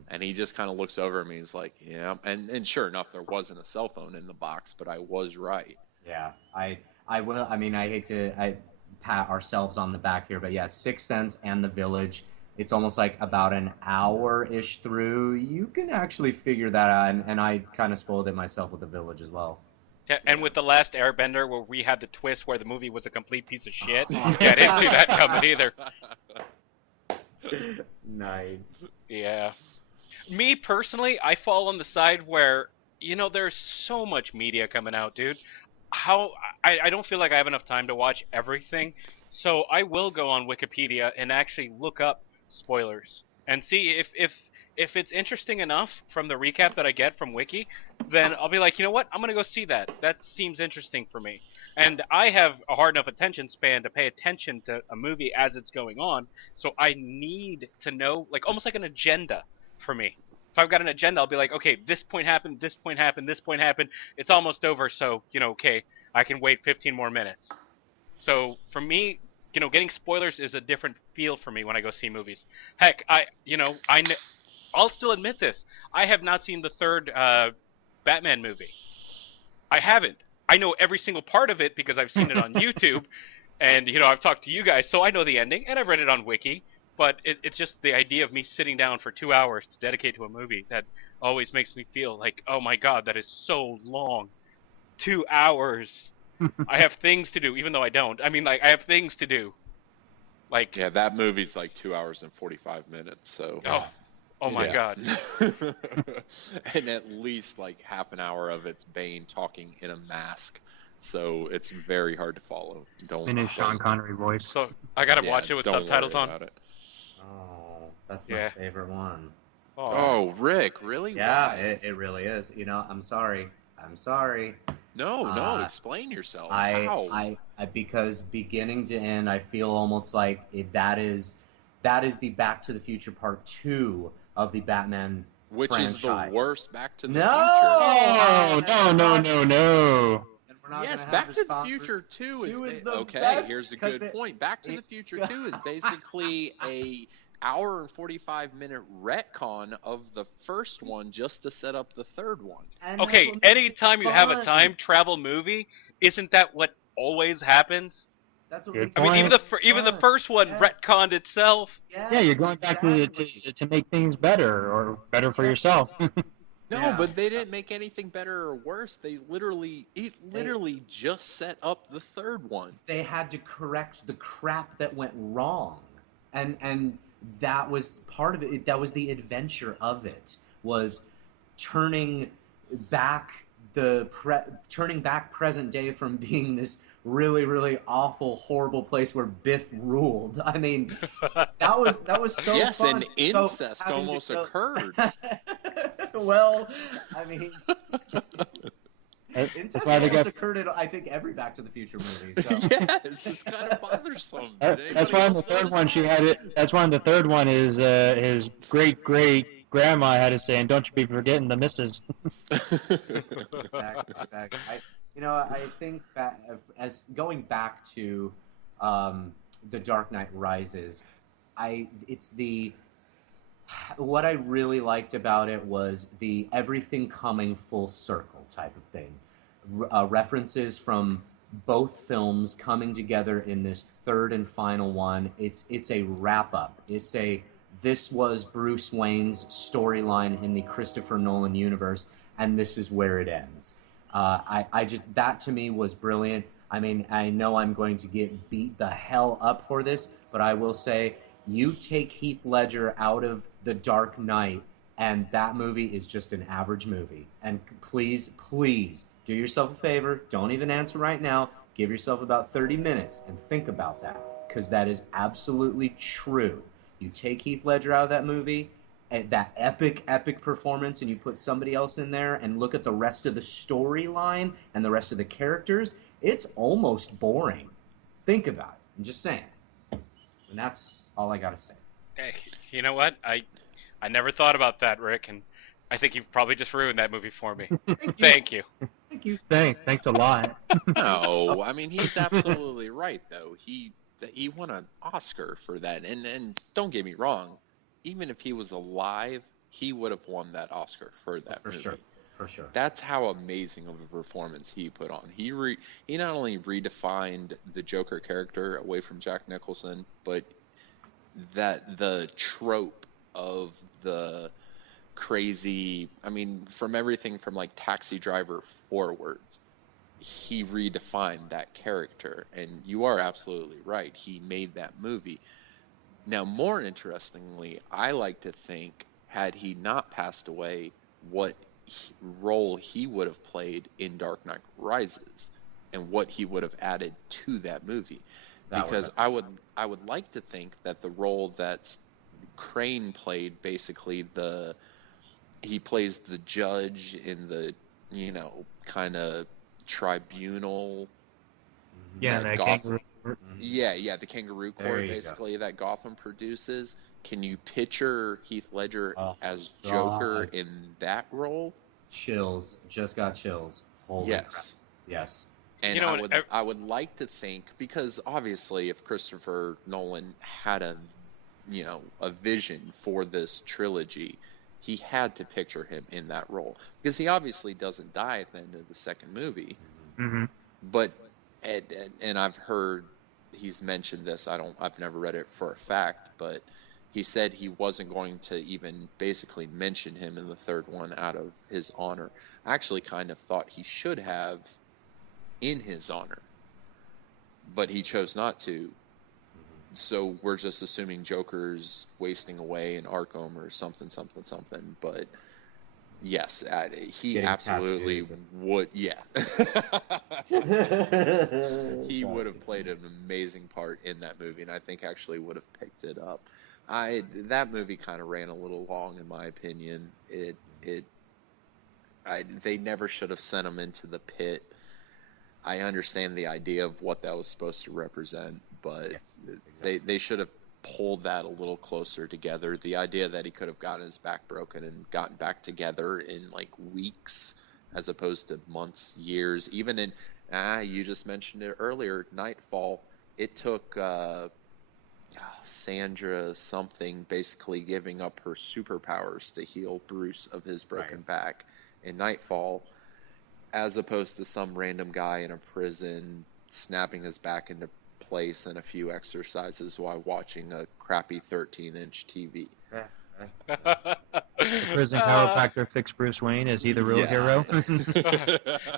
and he just kind of looks over at me. He's like, "Yeah," and sure enough, there wasn't a cell phone in the box, but I was right. Yeah, I will. I mean, I hate to pat ourselves on the back here, but yeah, Sixth Sense and The Village, it's almost like about an hour-ish through, you can actually figure that out, and I kind of spoiled it myself with The Village as well. Yeah, and with The Last Airbender, where we had the twist where the movie was a complete piece of shit, I didn't see that coming either. Nice. Yeah. Me, personally, I fall on the side where, there's so much media coming out, dude. I don't feel like I have enough time to watch everything, so I will go on Wikipedia and actually look up spoilers and see if it's interesting enough from the recap that I get from Wiki, then I'll be like, you know what, I'm gonna go see that. That seems interesting for me. And I have a hard enough attention span to pay attention to a movie as it's going on, so I need to know, like, almost like an agenda for me. If I've got an agenda, I'll be like, okay, this point happened, this point happened, this point happened. It's almost over, so, okay, I can wait 15 more minutes. So for me, getting spoilers is a different feel for me when I go see movies. Heck, I'll still admit this. I have not seen the third Batman movie. I haven't. I know every single part of it because I've seen it on YouTube, and, I've talked to you guys, so I know the ending, and I've read it on Wiki. But it's just the idea of me sitting down for 2 hours to dedicate to a movie that always makes me feel like, oh my god, that is so long. 2 hours. I have things to do, even though I don't. I mean, like, I have things to do. Like, yeah, that movie's like 2 hours and 45 minutes. So. Oh my god. And at least like half an hour of it's Bane talking in a mask. So it's very hard to follow. Finish Sean Connery voice. So I gotta watch it with subtitles on. Oh, that's my favorite one. Oh, Rick, really? Yeah, Why? it really is. I'm sorry. No, explain yourself. How? Because beginning to end, I feel almost like that is the Back to the Future Part 2 of the Batman Which franchise. Is the worst Back to the No! Future. Oh, no. Yes, Back to the Future 2 is okay. Best Here's a good point. Back to the Future 2 is basically a hour and 45-minute retcon of the first one just to set up the third one. Okay, anytime you have a time travel movie, isn't that what always happens? That's what Good I mean, even the first one retconned itself. Yes, Yeah, you're going back to make things better, or better for yourself. No, but they didn't make anything better or worse. It literally just set up the third one. They had to correct the crap that went wrong. And that was part of it. That was the adventure of it, was turning back turning back present day from being this really, really awful, horrible place where Biff ruled. I mean, that was so Yes, fun. and So incest having to almost go. occurred. Well, I mean, That's incest why they almost got. occurred in, I think, every Back to the Future movie. So Yes, it's kind of bothersome. Did That's anybody why in the else third notice one she that? had it. That's why in the third one his great grandma had it saying, "Don't you be forgetting the missus." exactly, exactly. I think that as going back to the Dark Knight Rises, it's the what I really liked about it was the everything coming full circle type of thing. References from both films coming together in this third and final one. It's a wrap up. This was Bruce Wayne's storyline in the Christopher Nolan universe, and this is where it ends. I just that to me was brilliant. I mean, I know I'm going to get beat the hell up for this, but I will say you take Heath Ledger out of The Dark Knight, and that movie is just an average movie. And please, please do yourself a favor. Don't even answer right now. Give yourself about 30 minutes and think about that, because that is absolutely true. You take Heath Ledger out of that movie, that epic, epic performance, and you put somebody else in there and look at the rest of the storyline and the rest of the characters, it's almost boring. Think about it. I'm just saying. And that's all I got to say. Hey, you know what? I never thought about that, Rick, and I think you've probably just ruined that movie for me. Thank you. Thank you. Thanks a lot. No, I mean he's absolutely right though. He won an Oscar for that, and don't get me wrong, even if he was alive, he would have won that Oscar for that For movie. sure. For sure. That's how amazing of a performance he put on. He not only redefined the Joker character away from Jack Nicholson, but that the trope of the crazy, I mean, from everything from like Taxi Driver forwards, he redefined that character. And you are absolutely right. He made that movie. Now, more interestingly, I like to think, had he not passed away, what role he would have played in Dark Knight Rises and what he would have added to that movie. Because I would like to think that the role that Crane played, basically he plays the judge in the, kind of tribunal. Yeah, that that Gotham. kangaroo. Yeah, the kangaroo court basically that Gotham produces. Can you picture Heath Ledger as Joker in that role? Chills. Just got chills. Holy crap. Yes. And I would like to think, because obviously if Christopher Nolan had a vision for this trilogy, he had to picture him in that role, because he obviously doesn't die at the end of the second movie. Mm-hmm. But and I've heard he's mentioned this. I've never read it for a fact, but he said he wasn't going to even basically mention him in the third one out of his honor. I actually kind of thought he should have, in his honor, but he chose not to. So we're just assuming Joker's wasting away in Arkham or something. But yes, he Getting absolutely would. Yeah, he would have played an amazing part in that movie, and I think actually would have picked it up. That movie kind of ran a little long, in my opinion. They never should have sent him into the pit. I understand the idea of what that was supposed to represent, but Yes, exactly. they should have pulled that a little closer together. The idea that he could have gotten his back broken and gotten back together in like weeks as opposed to months, years. Even in, you just mentioned it earlier, Nightfall, it took Sandra something basically giving up her superpowers to heal Bruce of his broken back in Nightfall, as opposed to some random guy in a prison snapping his back into place and a few exercises while watching a crappy 13-inch TV. The prison chiropractor fixed Bruce Wayne. Is he the real hero?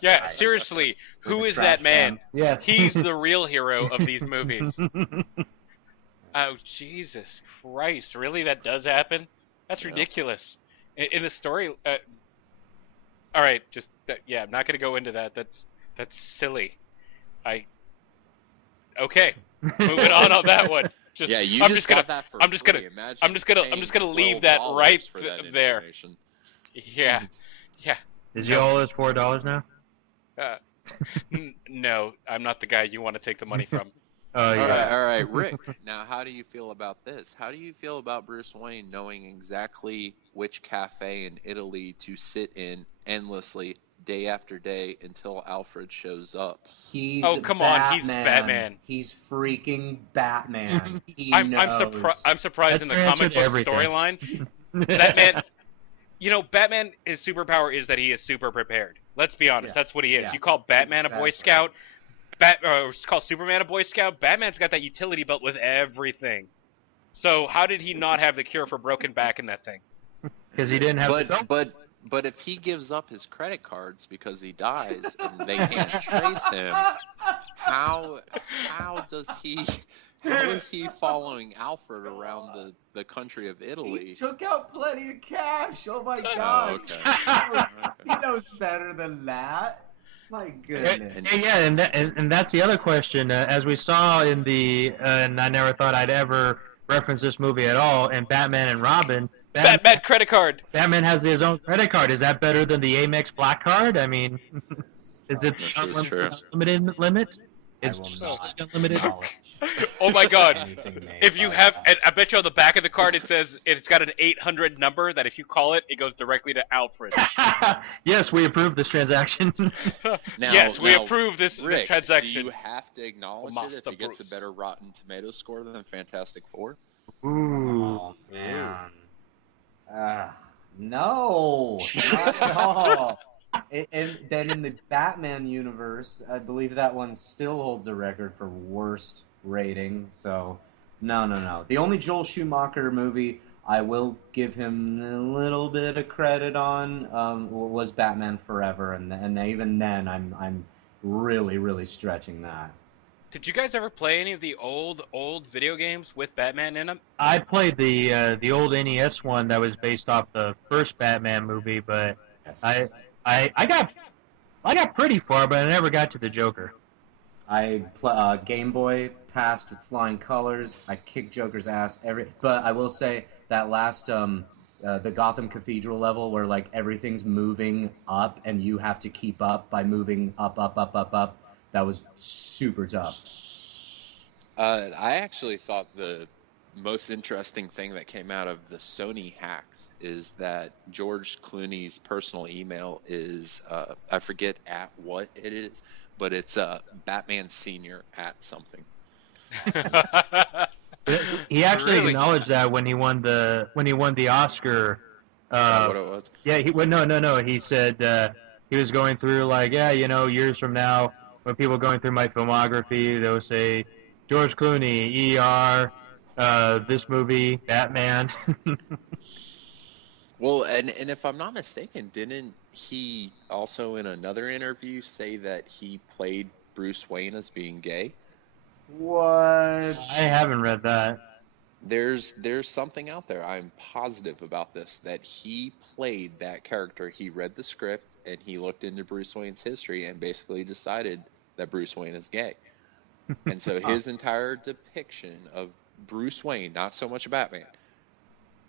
Yeah, seriously, who is that man? Yes. He's the real hero of these movies. Oh, Jesus Christ! Really, that does happen? That's Yeah. ridiculous. In the story, all right, just yeah, I'm not gonna go into that. That's silly. I okay, moving on that one. Just Yeah, you I'm just just gonna got that for I'm just gonna free. Imagine I'm paying just gonna leave that $12 right for that there. information. Yeah, yeah. Is he No, all us $4 now? uh, no, I'm not the guy you want to take the money from. Oh yeah. All right, Rick. Now, how do you feel about this? How do you feel about Bruce Wayne knowing exactly which cafe in Italy to sit in endlessly, day after day, until Alfred shows up? He's Oh, come on, he's Batman. Batman. He's freaking Batman. He I'm knows. surprised That's in the your answer comic to book everything. storyline, Batman. You know, Batman, his superpower is that he is super prepared. Let's be honest, Yeah, that's what he is. yeah, You call Batman a Boy exactly. Scout, call Superman a Boy Scout. Batman's got that utility belt with everything. So how did he not have the cure for broken back in that thing? Because he didn't have the But but if he gives up his credit cards because he dies and they can't trace him, how does he how is he following Alfred around the country of He Italy? took out plenty of cash. Oh my Oh, god. okay. He knows better than that. My goodness. Yeah, and that's the other question. As we saw in the, and I never thought I'd ever reference this movie at all. In Batman and Robin, Batman credit card. Batman has his own credit card. Is that better than the Amex Black Card? I mean, Jesus. is it This the is true. unlimited limit? I It's will just not unlimited. acknowledge Oh my god. anything made If you by have, that. and I bet you on the back of the card it says it's got an 800 number that if you call it, it goes directly to Alfred. Yes, we approve this transaction. Yes, we Now, approve this Rick, transaction. do you have to acknowledge it if Master he gets a Bruce. better Rotten Tomato score than Fantastic Four? Ooh. Oh man. No, not at all. And then in the Batman universe, I believe that one still holds a record for worst rating. So, no. The only Joel Schumacher movie I will give him a little bit of credit on was Batman Forever, and even then, I'm really stretching that. Did you guys ever play any of the old video games with Batman in them? I played the old NES one that was based off the first Batman movie, but Yes. I got pretty far, but I never got to the Joker. Game Boy passed with flying colors. I kicked Joker's ass but I will say that last the Gotham Cathedral level where like everything's moving up and you have to keep up by moving up. That was super tough. I actually thought the most interesting thing that came out of the Sony hacks is that George Clooney's personal email is, I forget at what it is, but it's Batman Senior at something. He actually Really? acknowledged that when he won the Oscar. Is that what it was? Yeah, no. He said he was going through like, yeah, years from now, when people going through my filmography, they'll say George Clooney, ER, this movie, Batman. Well, and if I'm not mistaken, didn't he also in another interview say that he played Bruce Wayne as being gay? What? I haven't read that. There's something out there. I'm positive about this that he played that character. He read the script and he looked into Bruce Wayne's history and basically decided that Bruce Wayne is gay. And so his entire depiction of Bruce Wayne, not so much Batman,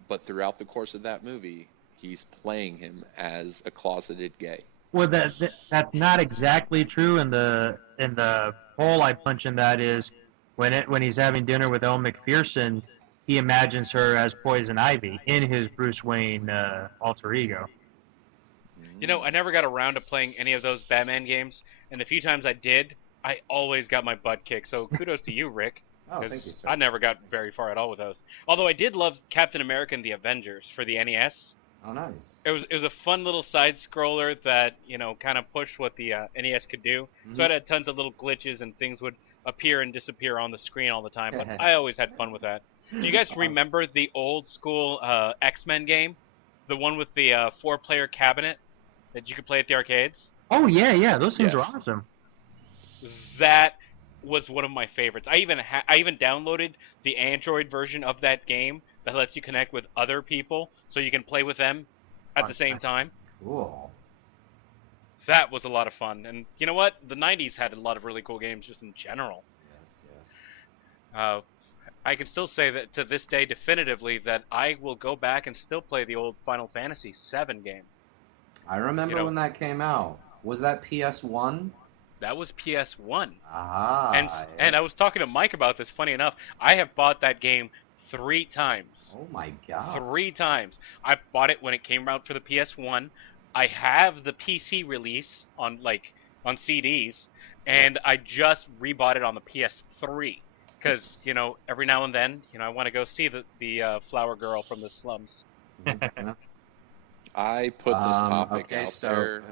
but throughout the course of that movie, he's playing him as a closeted gay. Well, that's not exactly true. And the hole I punch in that is when he's having dinner with Elle McPherson, he imagines her as Poison Ivy in his Bruce Wayne alter ego. You know, I never got around to playing any of those Batman games, and the few times I did, I always got my butt kicked. So kudos to you, Rick. Oh, thank you, Because sir. I never got very far at all with those. Although I did love Captain America and the Avengers for the NES. Oh, nice. It was a fun little side scroller that kind of pushed what the NES could do. So it had tons of little glitches and things would appear and disappear on the screen all the time. But I always had fun with that. Do you guys remember the old school X-Men game, the one with the 4-player cabinet that you could play at the arcades? Oh yeah, those things Yes. are awesome. That was one of my favorites. I even downloaded the Android version of that game that lets you connect with other people so you can play with them at the same time. Cool. That was a lot of fun. And you know what? The 90s had a lot of really cool games just in general. Yes. Uh, I can still say that to this day definitively that I will go back and still play the old Final Fantasy VII game. I remember You know, when that came out. Was that PS1? that was PS1. Ah. And I was talking to Mike about this. Funny enough, I have bought that game 3 times. Oh my god. 3 times. I bought it when it came out for the PS1. I have the PC release on CDs, and I just rebought it on the PS3 because every now and then I want to go see the flower girl from the slums. I put this topic okay, out so- there.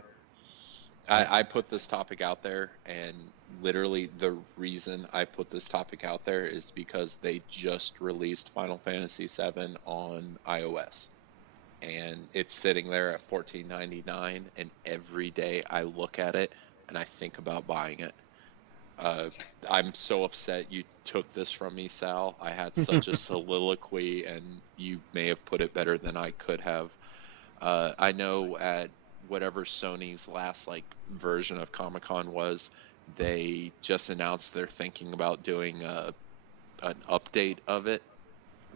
I put this topic out there, and literally the reason I put this topic out there is because they just released Final Fantasy VII on iOS. And it's sitting there at $14.99, and every day I look at it and I think about buying it. I'm so upset you took this from me, Sal. I had such a soliloquy, and you may have put it better than I could have. I know at whatever Sony's last version of Comic-Con was, they just announced they're thinking about doing an update of it.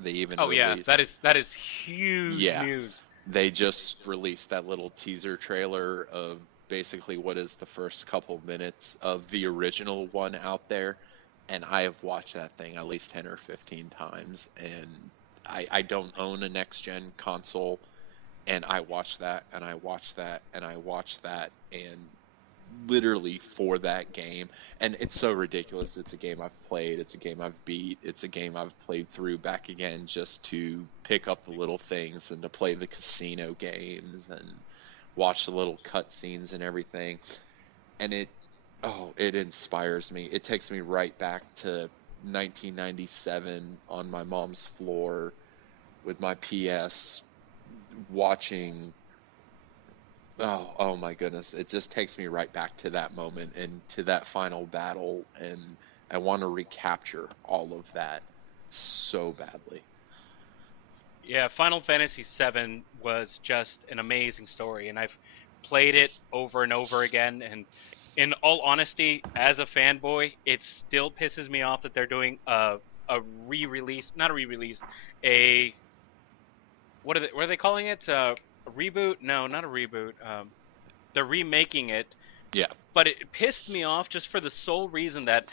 They even released... that is huge news. They just released that little teaser trailer of basically what is the first couple minutes of the original one out there, and I have watched that thing at least 10 or 15 times, and I don't own a next-gen console, and I watched that, and I watched that, and I watched that, and literally for that game, and it's so ridiculous. It's a game I've played, it's a game I've beat, it's a game I've played through back again just to pick up the little things and to play the casino games and watch the little cutscenes and everything, and it inspires me. It takes me right back to 1997 on my mom's floor with my PS watching. Oh my goodness. It just takes me right back to that moment and to that final battle, and I want to recapture all of that so badly. Yeah, Final Fantasy VII was just an amazing story, and I've played it over and over again, and in all honesty, as a fanboy, it still pisses me off that they're doing a re-release, not a re-release, what are they calling it? A reboot? No, not a reboot. They're remaking it. Yeah. But it pissed me off just for the sole reason that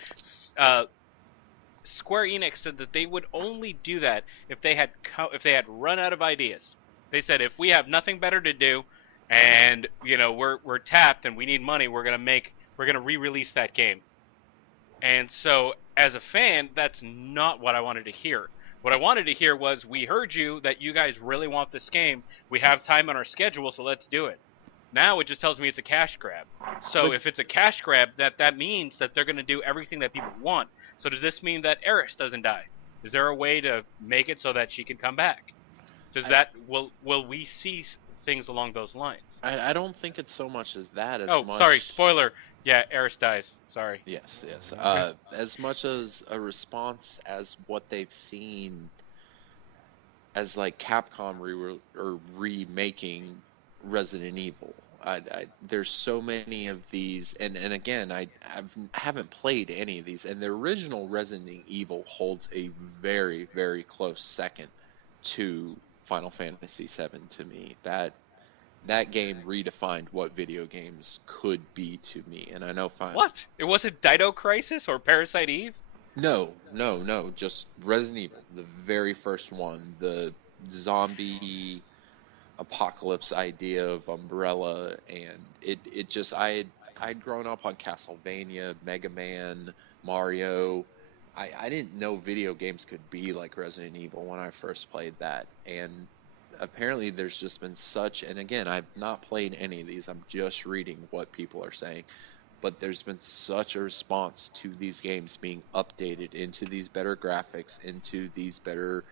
Square Enix said that they would only do that if they had run out of ideas. They said if we have nothing better to do, and we're tapped and we need money, we're gonna re-release that game. And so, as a fan, that's not what I wanted to hear. What I wanted to hear was, we heard you that you guys really want this game. We have time on our schedule, so let's do it. Now it just tells me it's a cash grab. So if it's a cash grab, that means that they're going to do everything that people want. So does this mean that Eris doesn't die? Is there a way to make it so that she can come back? Will we see things along those lines? I don't think it's so much as that as much... sorry, spoiler. Yeah, Eris dies. Sorry. Yes. Okay. As much as a response as what they've seen as Capcom remaking Resident Evil. There's so many of these, and again, I haven't played any of these, and the original Resident Evil holds a very, very close second to Final Fantasy VII to me. That game redefined what video games could be to me, and I know What? It wasn't Dino Crisis or Parasite Eve? No, just Resident Evil, the very first one, the zombie apocalypse idea of Umbrella, and it just I'd grown up on Castlevania, Mega Man, Mario. I didn't know video games could be like Resident Evil when I first played that, and apparently there's just been such, and again, I've not played any of these, I'm just reading what people are saying, but there's been such a response to these games being updated into these better graphics, into these better,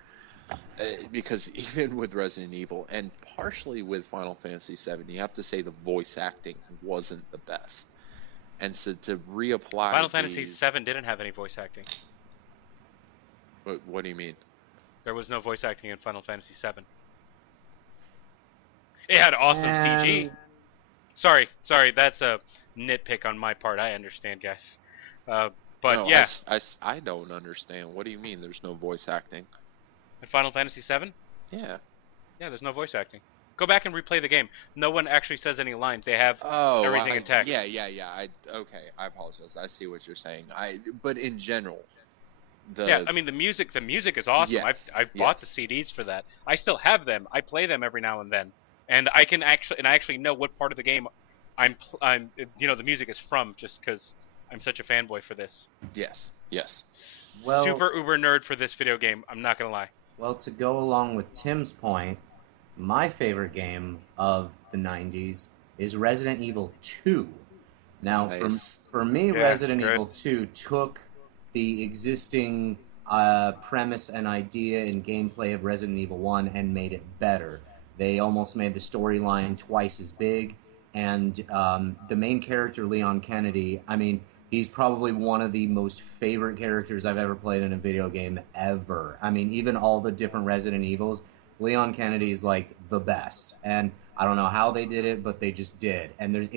because even with Resident Evil, and partially with Final Fantasy VII, you have to say the voice acting wasn't the best. And so to reapply Final Fantasy these, VII didn't have any voice acting. what do you mean? There was no voice acting in Final Fantasy VII. It had awesome CG. And Sorry, that's a nitpick on my part. I understand, guys. But No, yeah, I don't understand. What do you mean there's no voice acting? in Final Fantasy VII, Yeah. there's no voice acting. Go back and replay the game. No one actually says any lines. They have Oh, everything in text. Yeah. Okay, I apologize. I see what you're saying. But in general, Yeah, I mean the music is awesome. Yes, I've bought yes. the CDs for that. I still have them. I play them every now and then, and I actually know what part of the game I'm the music is from, just because I'm such a fanboy for this. Yes. Well- Super uber nerd for this video game. I'm not gonna lie. well, to go along with Tim's point, my favorite game of the 90s is Resident Evil 2. Now, Nice. for me, Yeah, Resident good. Evil 2 took the existing premise and idea and gameplay of Resident Evil 1 and made it better. They almost made the storyline twice as big, and the main character, Leon Kennedy, I mean, he's probably one of the most favorite characters I've ever played in a video game ever. I mean, even all the different Resident Evils, Leon Kennedy is like the best. And I don't know how they did it, but they just did. And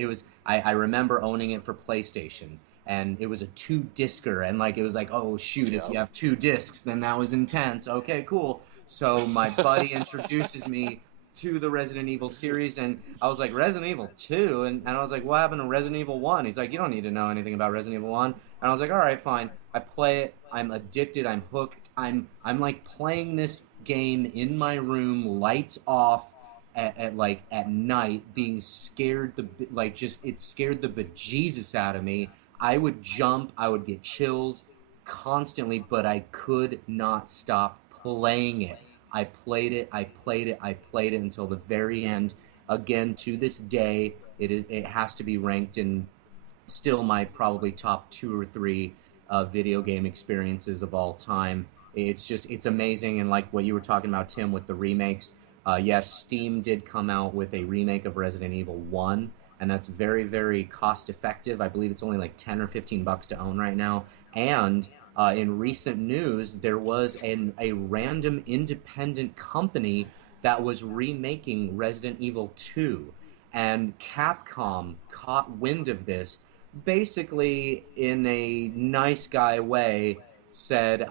I remember owning it for PlayStation, and it was a 2-discer, and like it was like, oh shoot, if you have 2 discs, then that was intense. Okay, cool. So my buddy introduces me to the Resident Evil series, and I was like, Resident Evil 2? And I was like, what happened to Resident Evil 1? He's like, you don't need to know anything about Resident Evil 1. And I was like, all right, fine. I play it. I'm addicted. I'm hooked. I'm like playing this game in my room, lights off, at night, being scared it scared the bejesus out of me. I would jump, I would get chills constantly, but I could not stop playing it. I played it until the very end. Again, to this day, it has to be ranked in still my probably top 2 or 3 video game experiences of all time. It's amazing, and like what you were talking about, Tim, with the remakes. Yes, Steam did come out with a remake of Resident Evil 1, and that's very, very cost effective. I believe it's only like $10 or $15 to own right now. And in recent news, there was a random independent company that was remaking Resident Evil 2, and Capcom caught wind of this, basically in a nice guy way, said,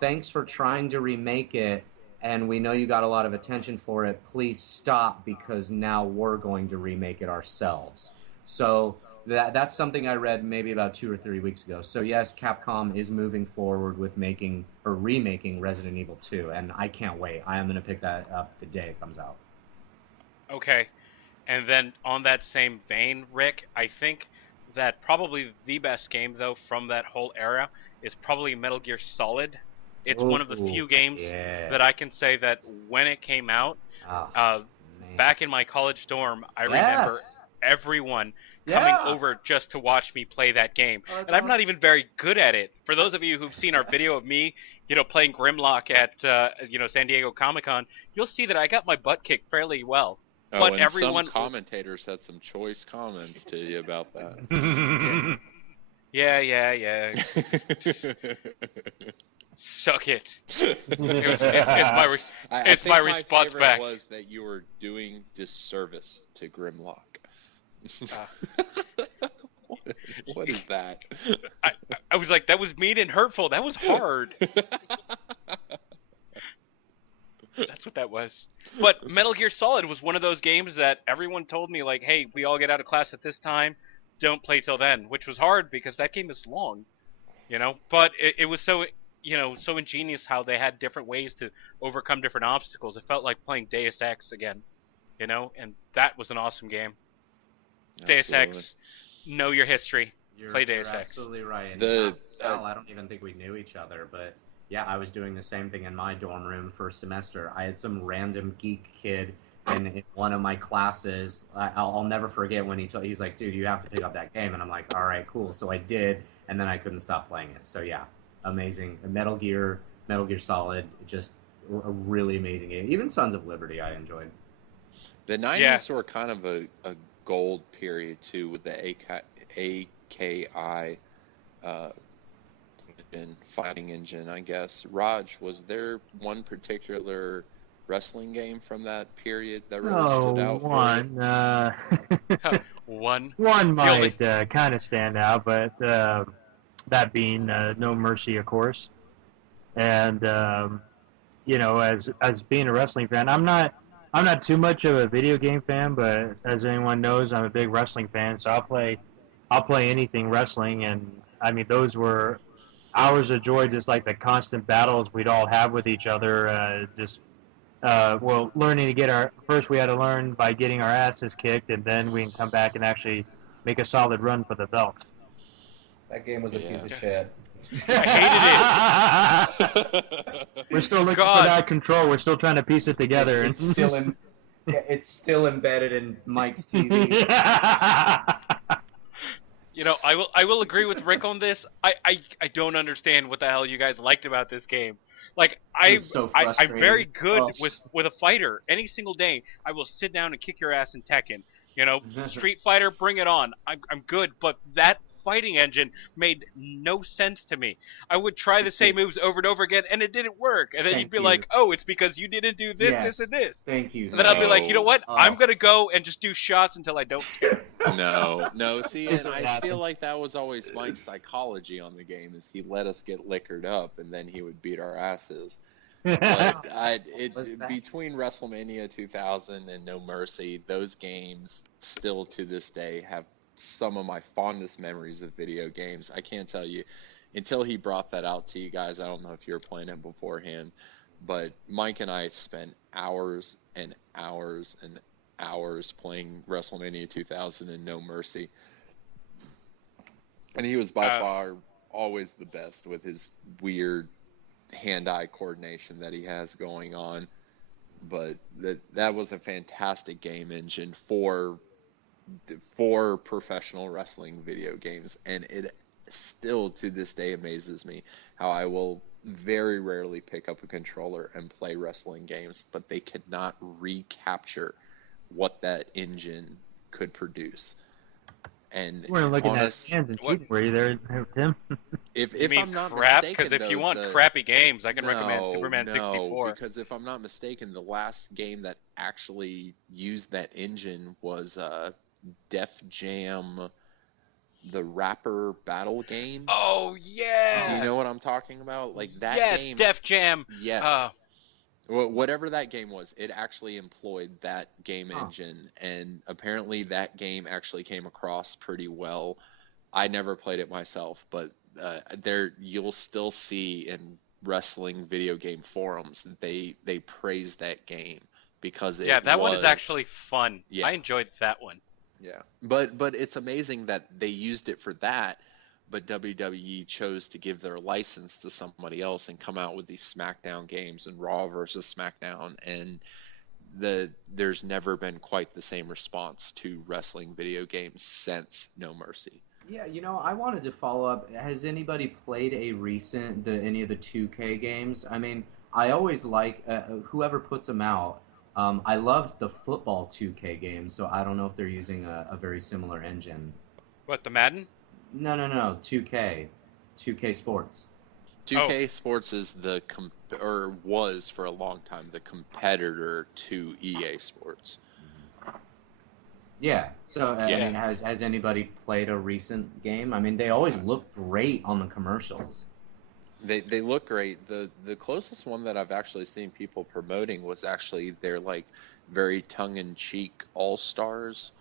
thanks for trying to remake it, and we know you got a lot of attention for it. Please stop, because now we're going to remake it ourselves. So that's something I read maybe about 2 or 3 weeks ago. So yes, Capcom is moving forward with making or remaking Resident Evil 2, and I can't wait. I am going to pick that up the day it comes out. Okay, and then on that same vein, Rick, I think that probably the best game though from that whole era is probably Metal Gear Solid. It's one of the few games that I can say that when it came out, back in my college dorm, I remember everyone coming over just to watch me play that game. And I'm not even very good at it. For those of you who've seen our video of me, playing Grimlock at, San Diego Comic-Con, you'll see that I got my butt kicked fairly well. Oh, But and everyone some commentators had some choice comments to you about that. Yeah. Suck it. It's my response favorite back. Was that you were doing disservice to Grimlock. What is that? I was like, that was mean and hurtful. That was hard. That's what that was. But Metal Gear Solid was one of those games that everyone told me, like, hey, we all get out of class at this time. Don't play till then, which was hard because that game is long, But it was so, so ingenious how they had different ways to overcome different obstacles. It felt like playing Deus Ex again, and that was an awesome game. Deus Ex, know your history. Play Deus Ex. Absolutely right. And Sal, I don't even think we knew each other, but yeah, I was doing the same thing in my dorm room first semester. I had some random geek kid in one of my classes. I'll never forget when he's like, dude, you have to pick up that game. And I'm like, all right, cool. So I did, and then I couldn't stop playing it. So yeah, amazing. Metal Gear Solid, just a really amazing game. Even Sons of Liberty I enjoyed. The 90s were kind of a gold period, too, with the KI fighting engine, I guess. Raj, was there one particular wrestling game from that period that really stood out for you? one. One. One The only. might kind of stand out, but that being No Mercy, of course. And as being a wrestling fan, I'm not too much of a video game fan, but as anyone knows, I'm a big wrestling fan. So I'll play anything wrestling, and I mean those were hours of joy, just like the constant battles we'd all have with each other. Learning to get our first, we had to learn by getting our asses kicked, and then we can come back and actually make a solid run for the belt. That game was a Yeah. piece of shit. I We're still looking God. for that control. We're still trying to piece it together. It's still it's still embedded in Mike's TV. I will agree with Rick on this. I don't understand what the hell you guys liked about this game. Like It was so I'm frustrating. very good Oh. with a fighter. Any single day, I will sit down and kick your ass in Tekken. Street Fighter, bring it on. I'm good, but that fighting engine made no sense to me. I would try the same moves over and over again, and it didn't work. And then Thank you'd be you. like, "Oh, it's because you didn't do this, Yes. this, and this." Thank you. And then I'll be like, "You know what? Oh. I'm gonna go and just do shots until I don't care." No. See, and I feel like that was always Mike's psychology on the game, is he let us get liquored up, and then he would beat our asses. But Was that- between WrestleMania 2000 and No Mercy, those games still to this day have some of my fondest memories of video games. I can't tell you, until he brought that out to you guys, I don't know if you were playing it beforehand, but Mike and I spent hours and hours and hours playing WrestleMania 2000 and No Mercy. And he was by far always the best with his weird hand-eye coordination that he has going on. But that was a fantastic game engine for professional wrestling video games, and it still to this day amazes me how I will very rarely pick up a controller and play wrestling games, but they could not recapture what that engine could produce. And We're looking at honest, hands and What- feet. Were you there, Tim? if You mean I'm not crap? mistaken, Because if you though, want the- crappy games, I can recommend Superman No, 64. because if I'm not mistaken, the last game that actually used that engine was Def Jam, the rapper battle game. Oh yeah. Do you know what I'm talking about? Like that yes, game. Def Jam. Yes. Whatever that game was, it actually employed that game Huh. engine, and apparently that game actually came across pretty well. I never played it myself, but there you'll still see in wrestling video game forums they praise that game because Yeah, that one is actually fun. Yeah. I enjoyed that one. Yeah, but it's amazing that they used it for that, but WWE chose to give their license to somebody else and come out with these SmackDown games and Raw versus SmackDown, and there's never been quite the same response to wrestling video games since No Mercy. Yeah, I wanted to follow up. Has anybody played any of the 2K games? I mean, I always like whoever puts them out. I loved the football 2K game, so I don't know if they're using a very similar engine. What, the Madden? No, 2K Sports. 2K Sports is was for a long time the competitor to EA Sports. Yeah. So I Yeah. mean, has anybody played a recent game? I mean, they always look great on the commercials. They look great. The closest one that I've actually seen people promoting was actually their like very tongue-in-cheek All-Stars.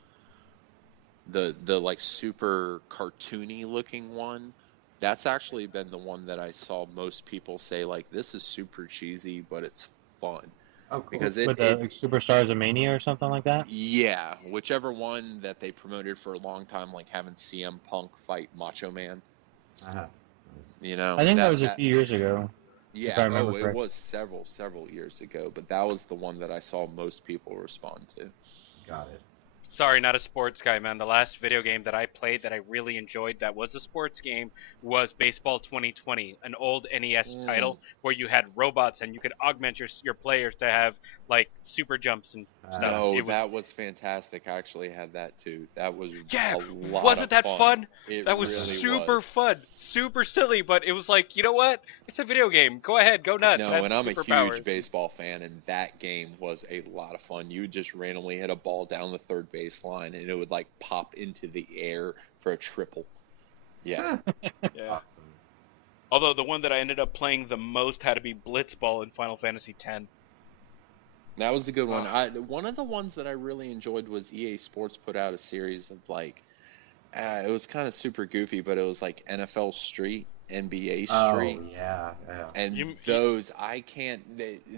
The like super cartoony looking one. That's actually been the one that I saw most people say like this is super cheesy, but it's fun. Oh, cool. Because With the Superstars of Mania or something like that? yeah, whichever one that they promoted for a long time, like having CM Punk fight Macho Man. Uh-huh. I I think that was a few years ago. Yeah, if I remember it correctly. was several years ago, but that was the one that I saw most people respond to. Got it. sorry, not a sports guy, man. The last video game that I played that I really enjoyed that was a sports game was Baseball 2020, an old NES title where you had robots and you could augment your players to have like super jumps and stuff. No, It was that was fantastic. I actually had that too. That was yeah, a lot wasn't of that fun? It That was really super was. fun, super silly, but it was like, you know what? It's a video game. Go ahead, go nuts. No, Have and I'm a huge superpowers. baseball fan, and that game was a lot of fun. You would just randomly hit a ball down the third base line, and it would like pop into the air for a triple. Yeah. Yeah. Awesome. Although the one that I ended up playing the most had to be Blitzball in Final Fantasy X. That was the good one. Oh. One of the ones that I really enjoyed was EA Sports put out a series of like, it was kind of super goofy, but it was like NFL Street, NBA Street. Oh, yeah. And those, I can't,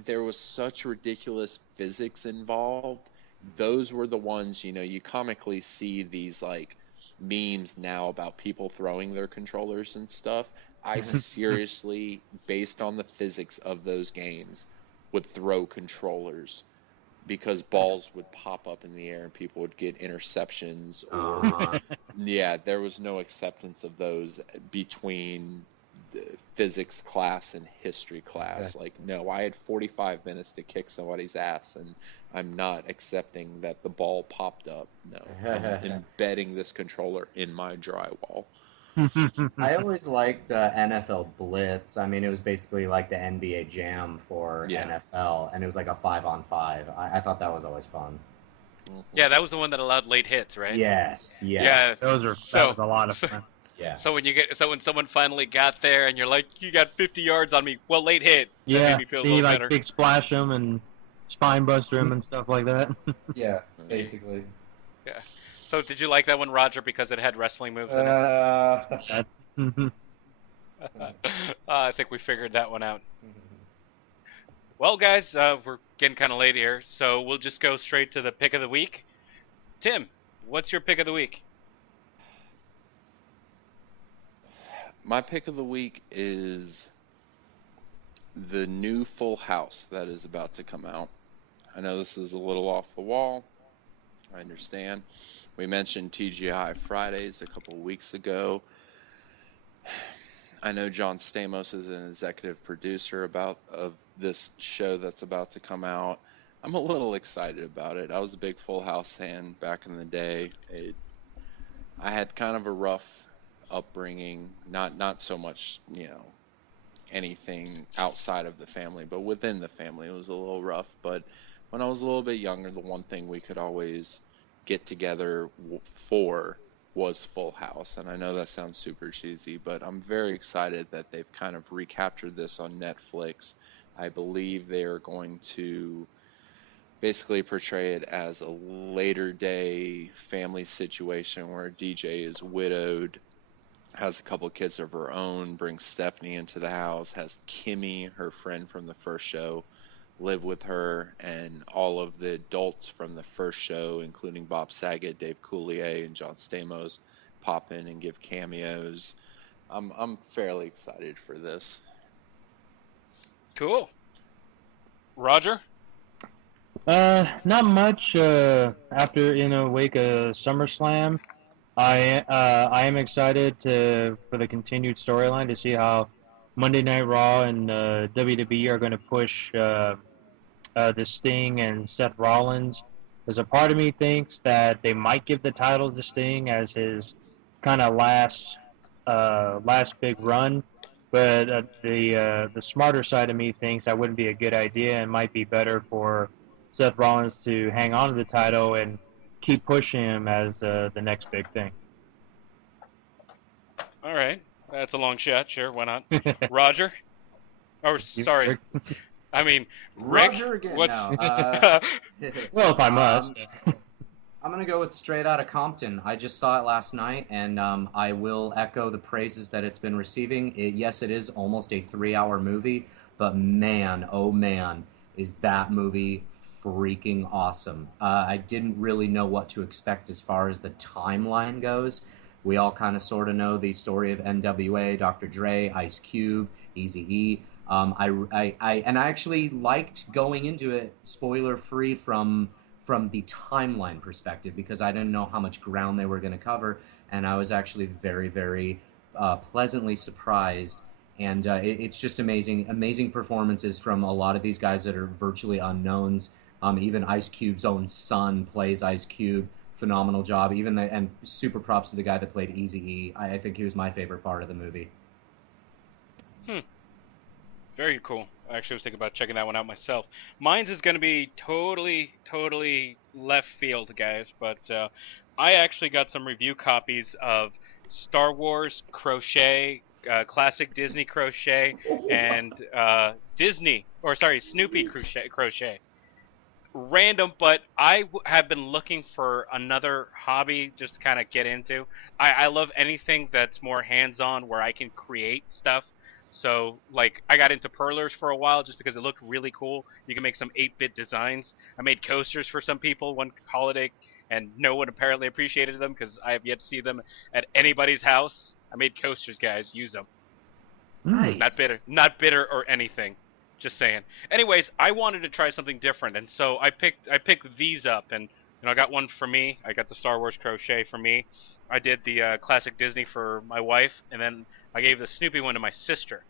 there was such ridiculous physics involved. Those were the ones, you know, you comically see these like memes now about people throwing their controllers and stuff. I seriously, based on the physics of those games, would throw controllers because balls would pop up in the air and people would get interceptions or yeah, there was no acceptance of those between the physics class and history class. Like, no, I had 45 minutes to kick somebody's ass and I'm not accepting that the ball popped up. No, I'm embedding this controller in my drywall. I always liked NFL Blitz. I mean, it was basically like the NBA Jam for NFL, and it was like a 5-on-5. I thought that was always fun. Yeah, that was the one that allowed late hits, right? Yes. Yeah, that was a lot of fun. Yeah. So when someone finally got there and you're like, you got 50 yards on me, well, late hit. That made me feel a you little like better. big splash them and spine buster them and stuff like that. Yeah, basically. Yeah. So did you like that one, Roger, because it had wrestling moves in it? I think we figured that one out. Well, guys, we're getting kind of late here, so we'll just go straight to the pick of the week. Tim, what's your pick of the week? My pick of the week is the new Full House that is about to come out. I know this is a little off the wall. I understand. We mentioned TGI Fridays a couple of weeks ago. I know John Stamos is an executive producer of this show that's about to come out. I'm a little excited about it. I was a big Full House fan back in the day. I had kind of a rough upbringing, not so much, you know, anything outside of the family, but within the family it was a little rough. But when I was a little bit younger, the one thing we could always get together for was Full House. And I know that sounds super cheesy, but I'm very excited that they've kind of recaptured this on Netflix. I believe they are going to basically portray it as a later day family situation where DJ is widowed, has a couple kids of her own, brings Stephanie into the house, has Kimmy, her friend from the first show, live with her, and all of the adults from the first show, including Bob Saget, Dave Coulier, and John Stamos, pop in and give cameos. I'm fairly excited for this. Cool. Roger? Not much. After wake of SummerSlam, I am excited for the continued storyline to see how Monday Night Raw and WWE are going to push the Sting and Seth Rollins. There's a part of me thinks that they might give the title to Sting as his kind of last big run, but the smarter side of me thinks that wouldn't be a good idea and might be better for Seth Rollins to hang on to the title and keep pushing him as the next big thing. All right. That's a long shot. Sure, why not? Roger? Oh, sorry. I mean, Rick. Roger again What's... now. Well, if I must. I'm going to go with Straight Outta Compton. I just saw it last night, and I will echo the praises that it's been receiving. Yes, it is almost a 3-hour movie, but man, oh man, is that movie freaking awesome. I didn't really know what to expect as far as the timeline goes. We all kind of sort of know the story of NWA, Dr. Dre, Ice Cube, Eazy-E. I actually liked going into it spoiler free from from the timeline perspective because I didn't know how much ground they were going to cover, and I was actually very, very pleasantly surprised. And it's just amazing, amazing performances from a lot of these guys that are virtually unknowns. Even Ice Cube's own son plays Ice Cube. Phenomenal job. And super props to the guy that played Easy E. I think he was my favorite part of the movie. Very cool. I actually was thinking about checking that one out myself. Mine's is going to be totally left field, guys, but I actually got some review copies of Star Wars Crochet, classic Disney Crochet, and Snoopy Crochet. Random, but have been looking for another hobby just to kind of get into. I love anything that's more hands-on where I can create stuff. So, like, I got into perlers for a while just because it looked really cool. You can make some 8-bit designs. I made coasters for some people one holiday, and no one apparently appreciated them because I have yet to see them at anybody's house. I made coasters, guys. Use them. Nice. Not bitter or anything. Just saying. Anyways, I wanted to try something different, and so I picked these up, and I got one for me. I got the Star Wars Crochet for me. I did the classic Disney for my wife, and then I gave the Snoopy one to my sister.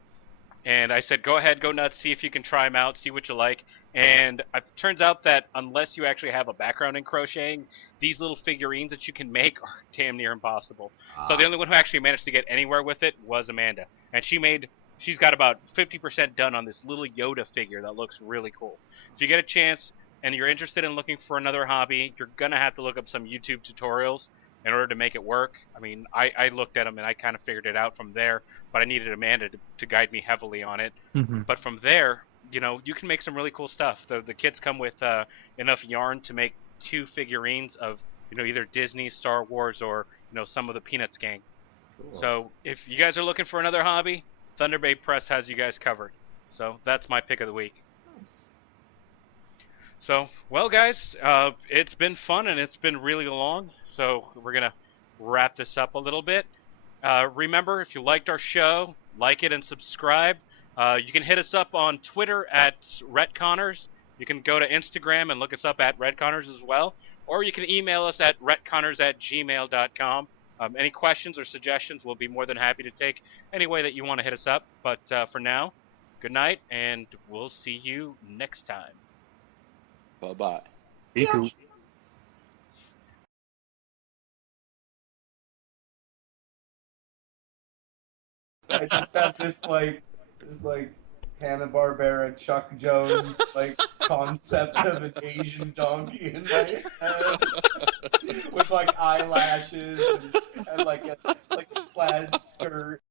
And I said, go ahead, go nuts, see if you can try them out, see what you like. And it turns out that unless you actually have a background in crocheting, these little figurines that you can make are damn near impossible. So the only one who actually managed to get anywhere with it was Amanda. And she's got about 50% done on this little Yoda figure that looks really cool. If you get a chance and you're interested in looking for another hobby, you're going to have to look up some YouTube tutorials in order to make it work. I mean, I looked at them and I kind of figured it out from there, but I needed Amanda to guide me heavily on it. But from there, you can make some really cool stuff. The kits come with enough yarn to make 2 figurines of, either Disney, Star Wars, or, some of the Peanuts gang. Cool. So if you guys are looking for another hobby, Thunder Bay Press has you guys covered. So that's my pick of the week. So, well, guys, it's been fun and it's been really long. So we're going to wrap this up a little bit. Remember, if you liked our show, like it and subscribe. You can hit us up on Twitter at RetConners. You can go to Instagram and look us up at RetConners as well. Or you can email us at retconners@gmail.com. Any questions or suggestions, we'll be more than happy to take any way that you want to hit us up. But for now, good night, and we'll see you next time. Bye-bye. I just have this Hanna-Barbera Chuck Jones concept of an Asian donkey in my head with eyelashes and a plaid skirt.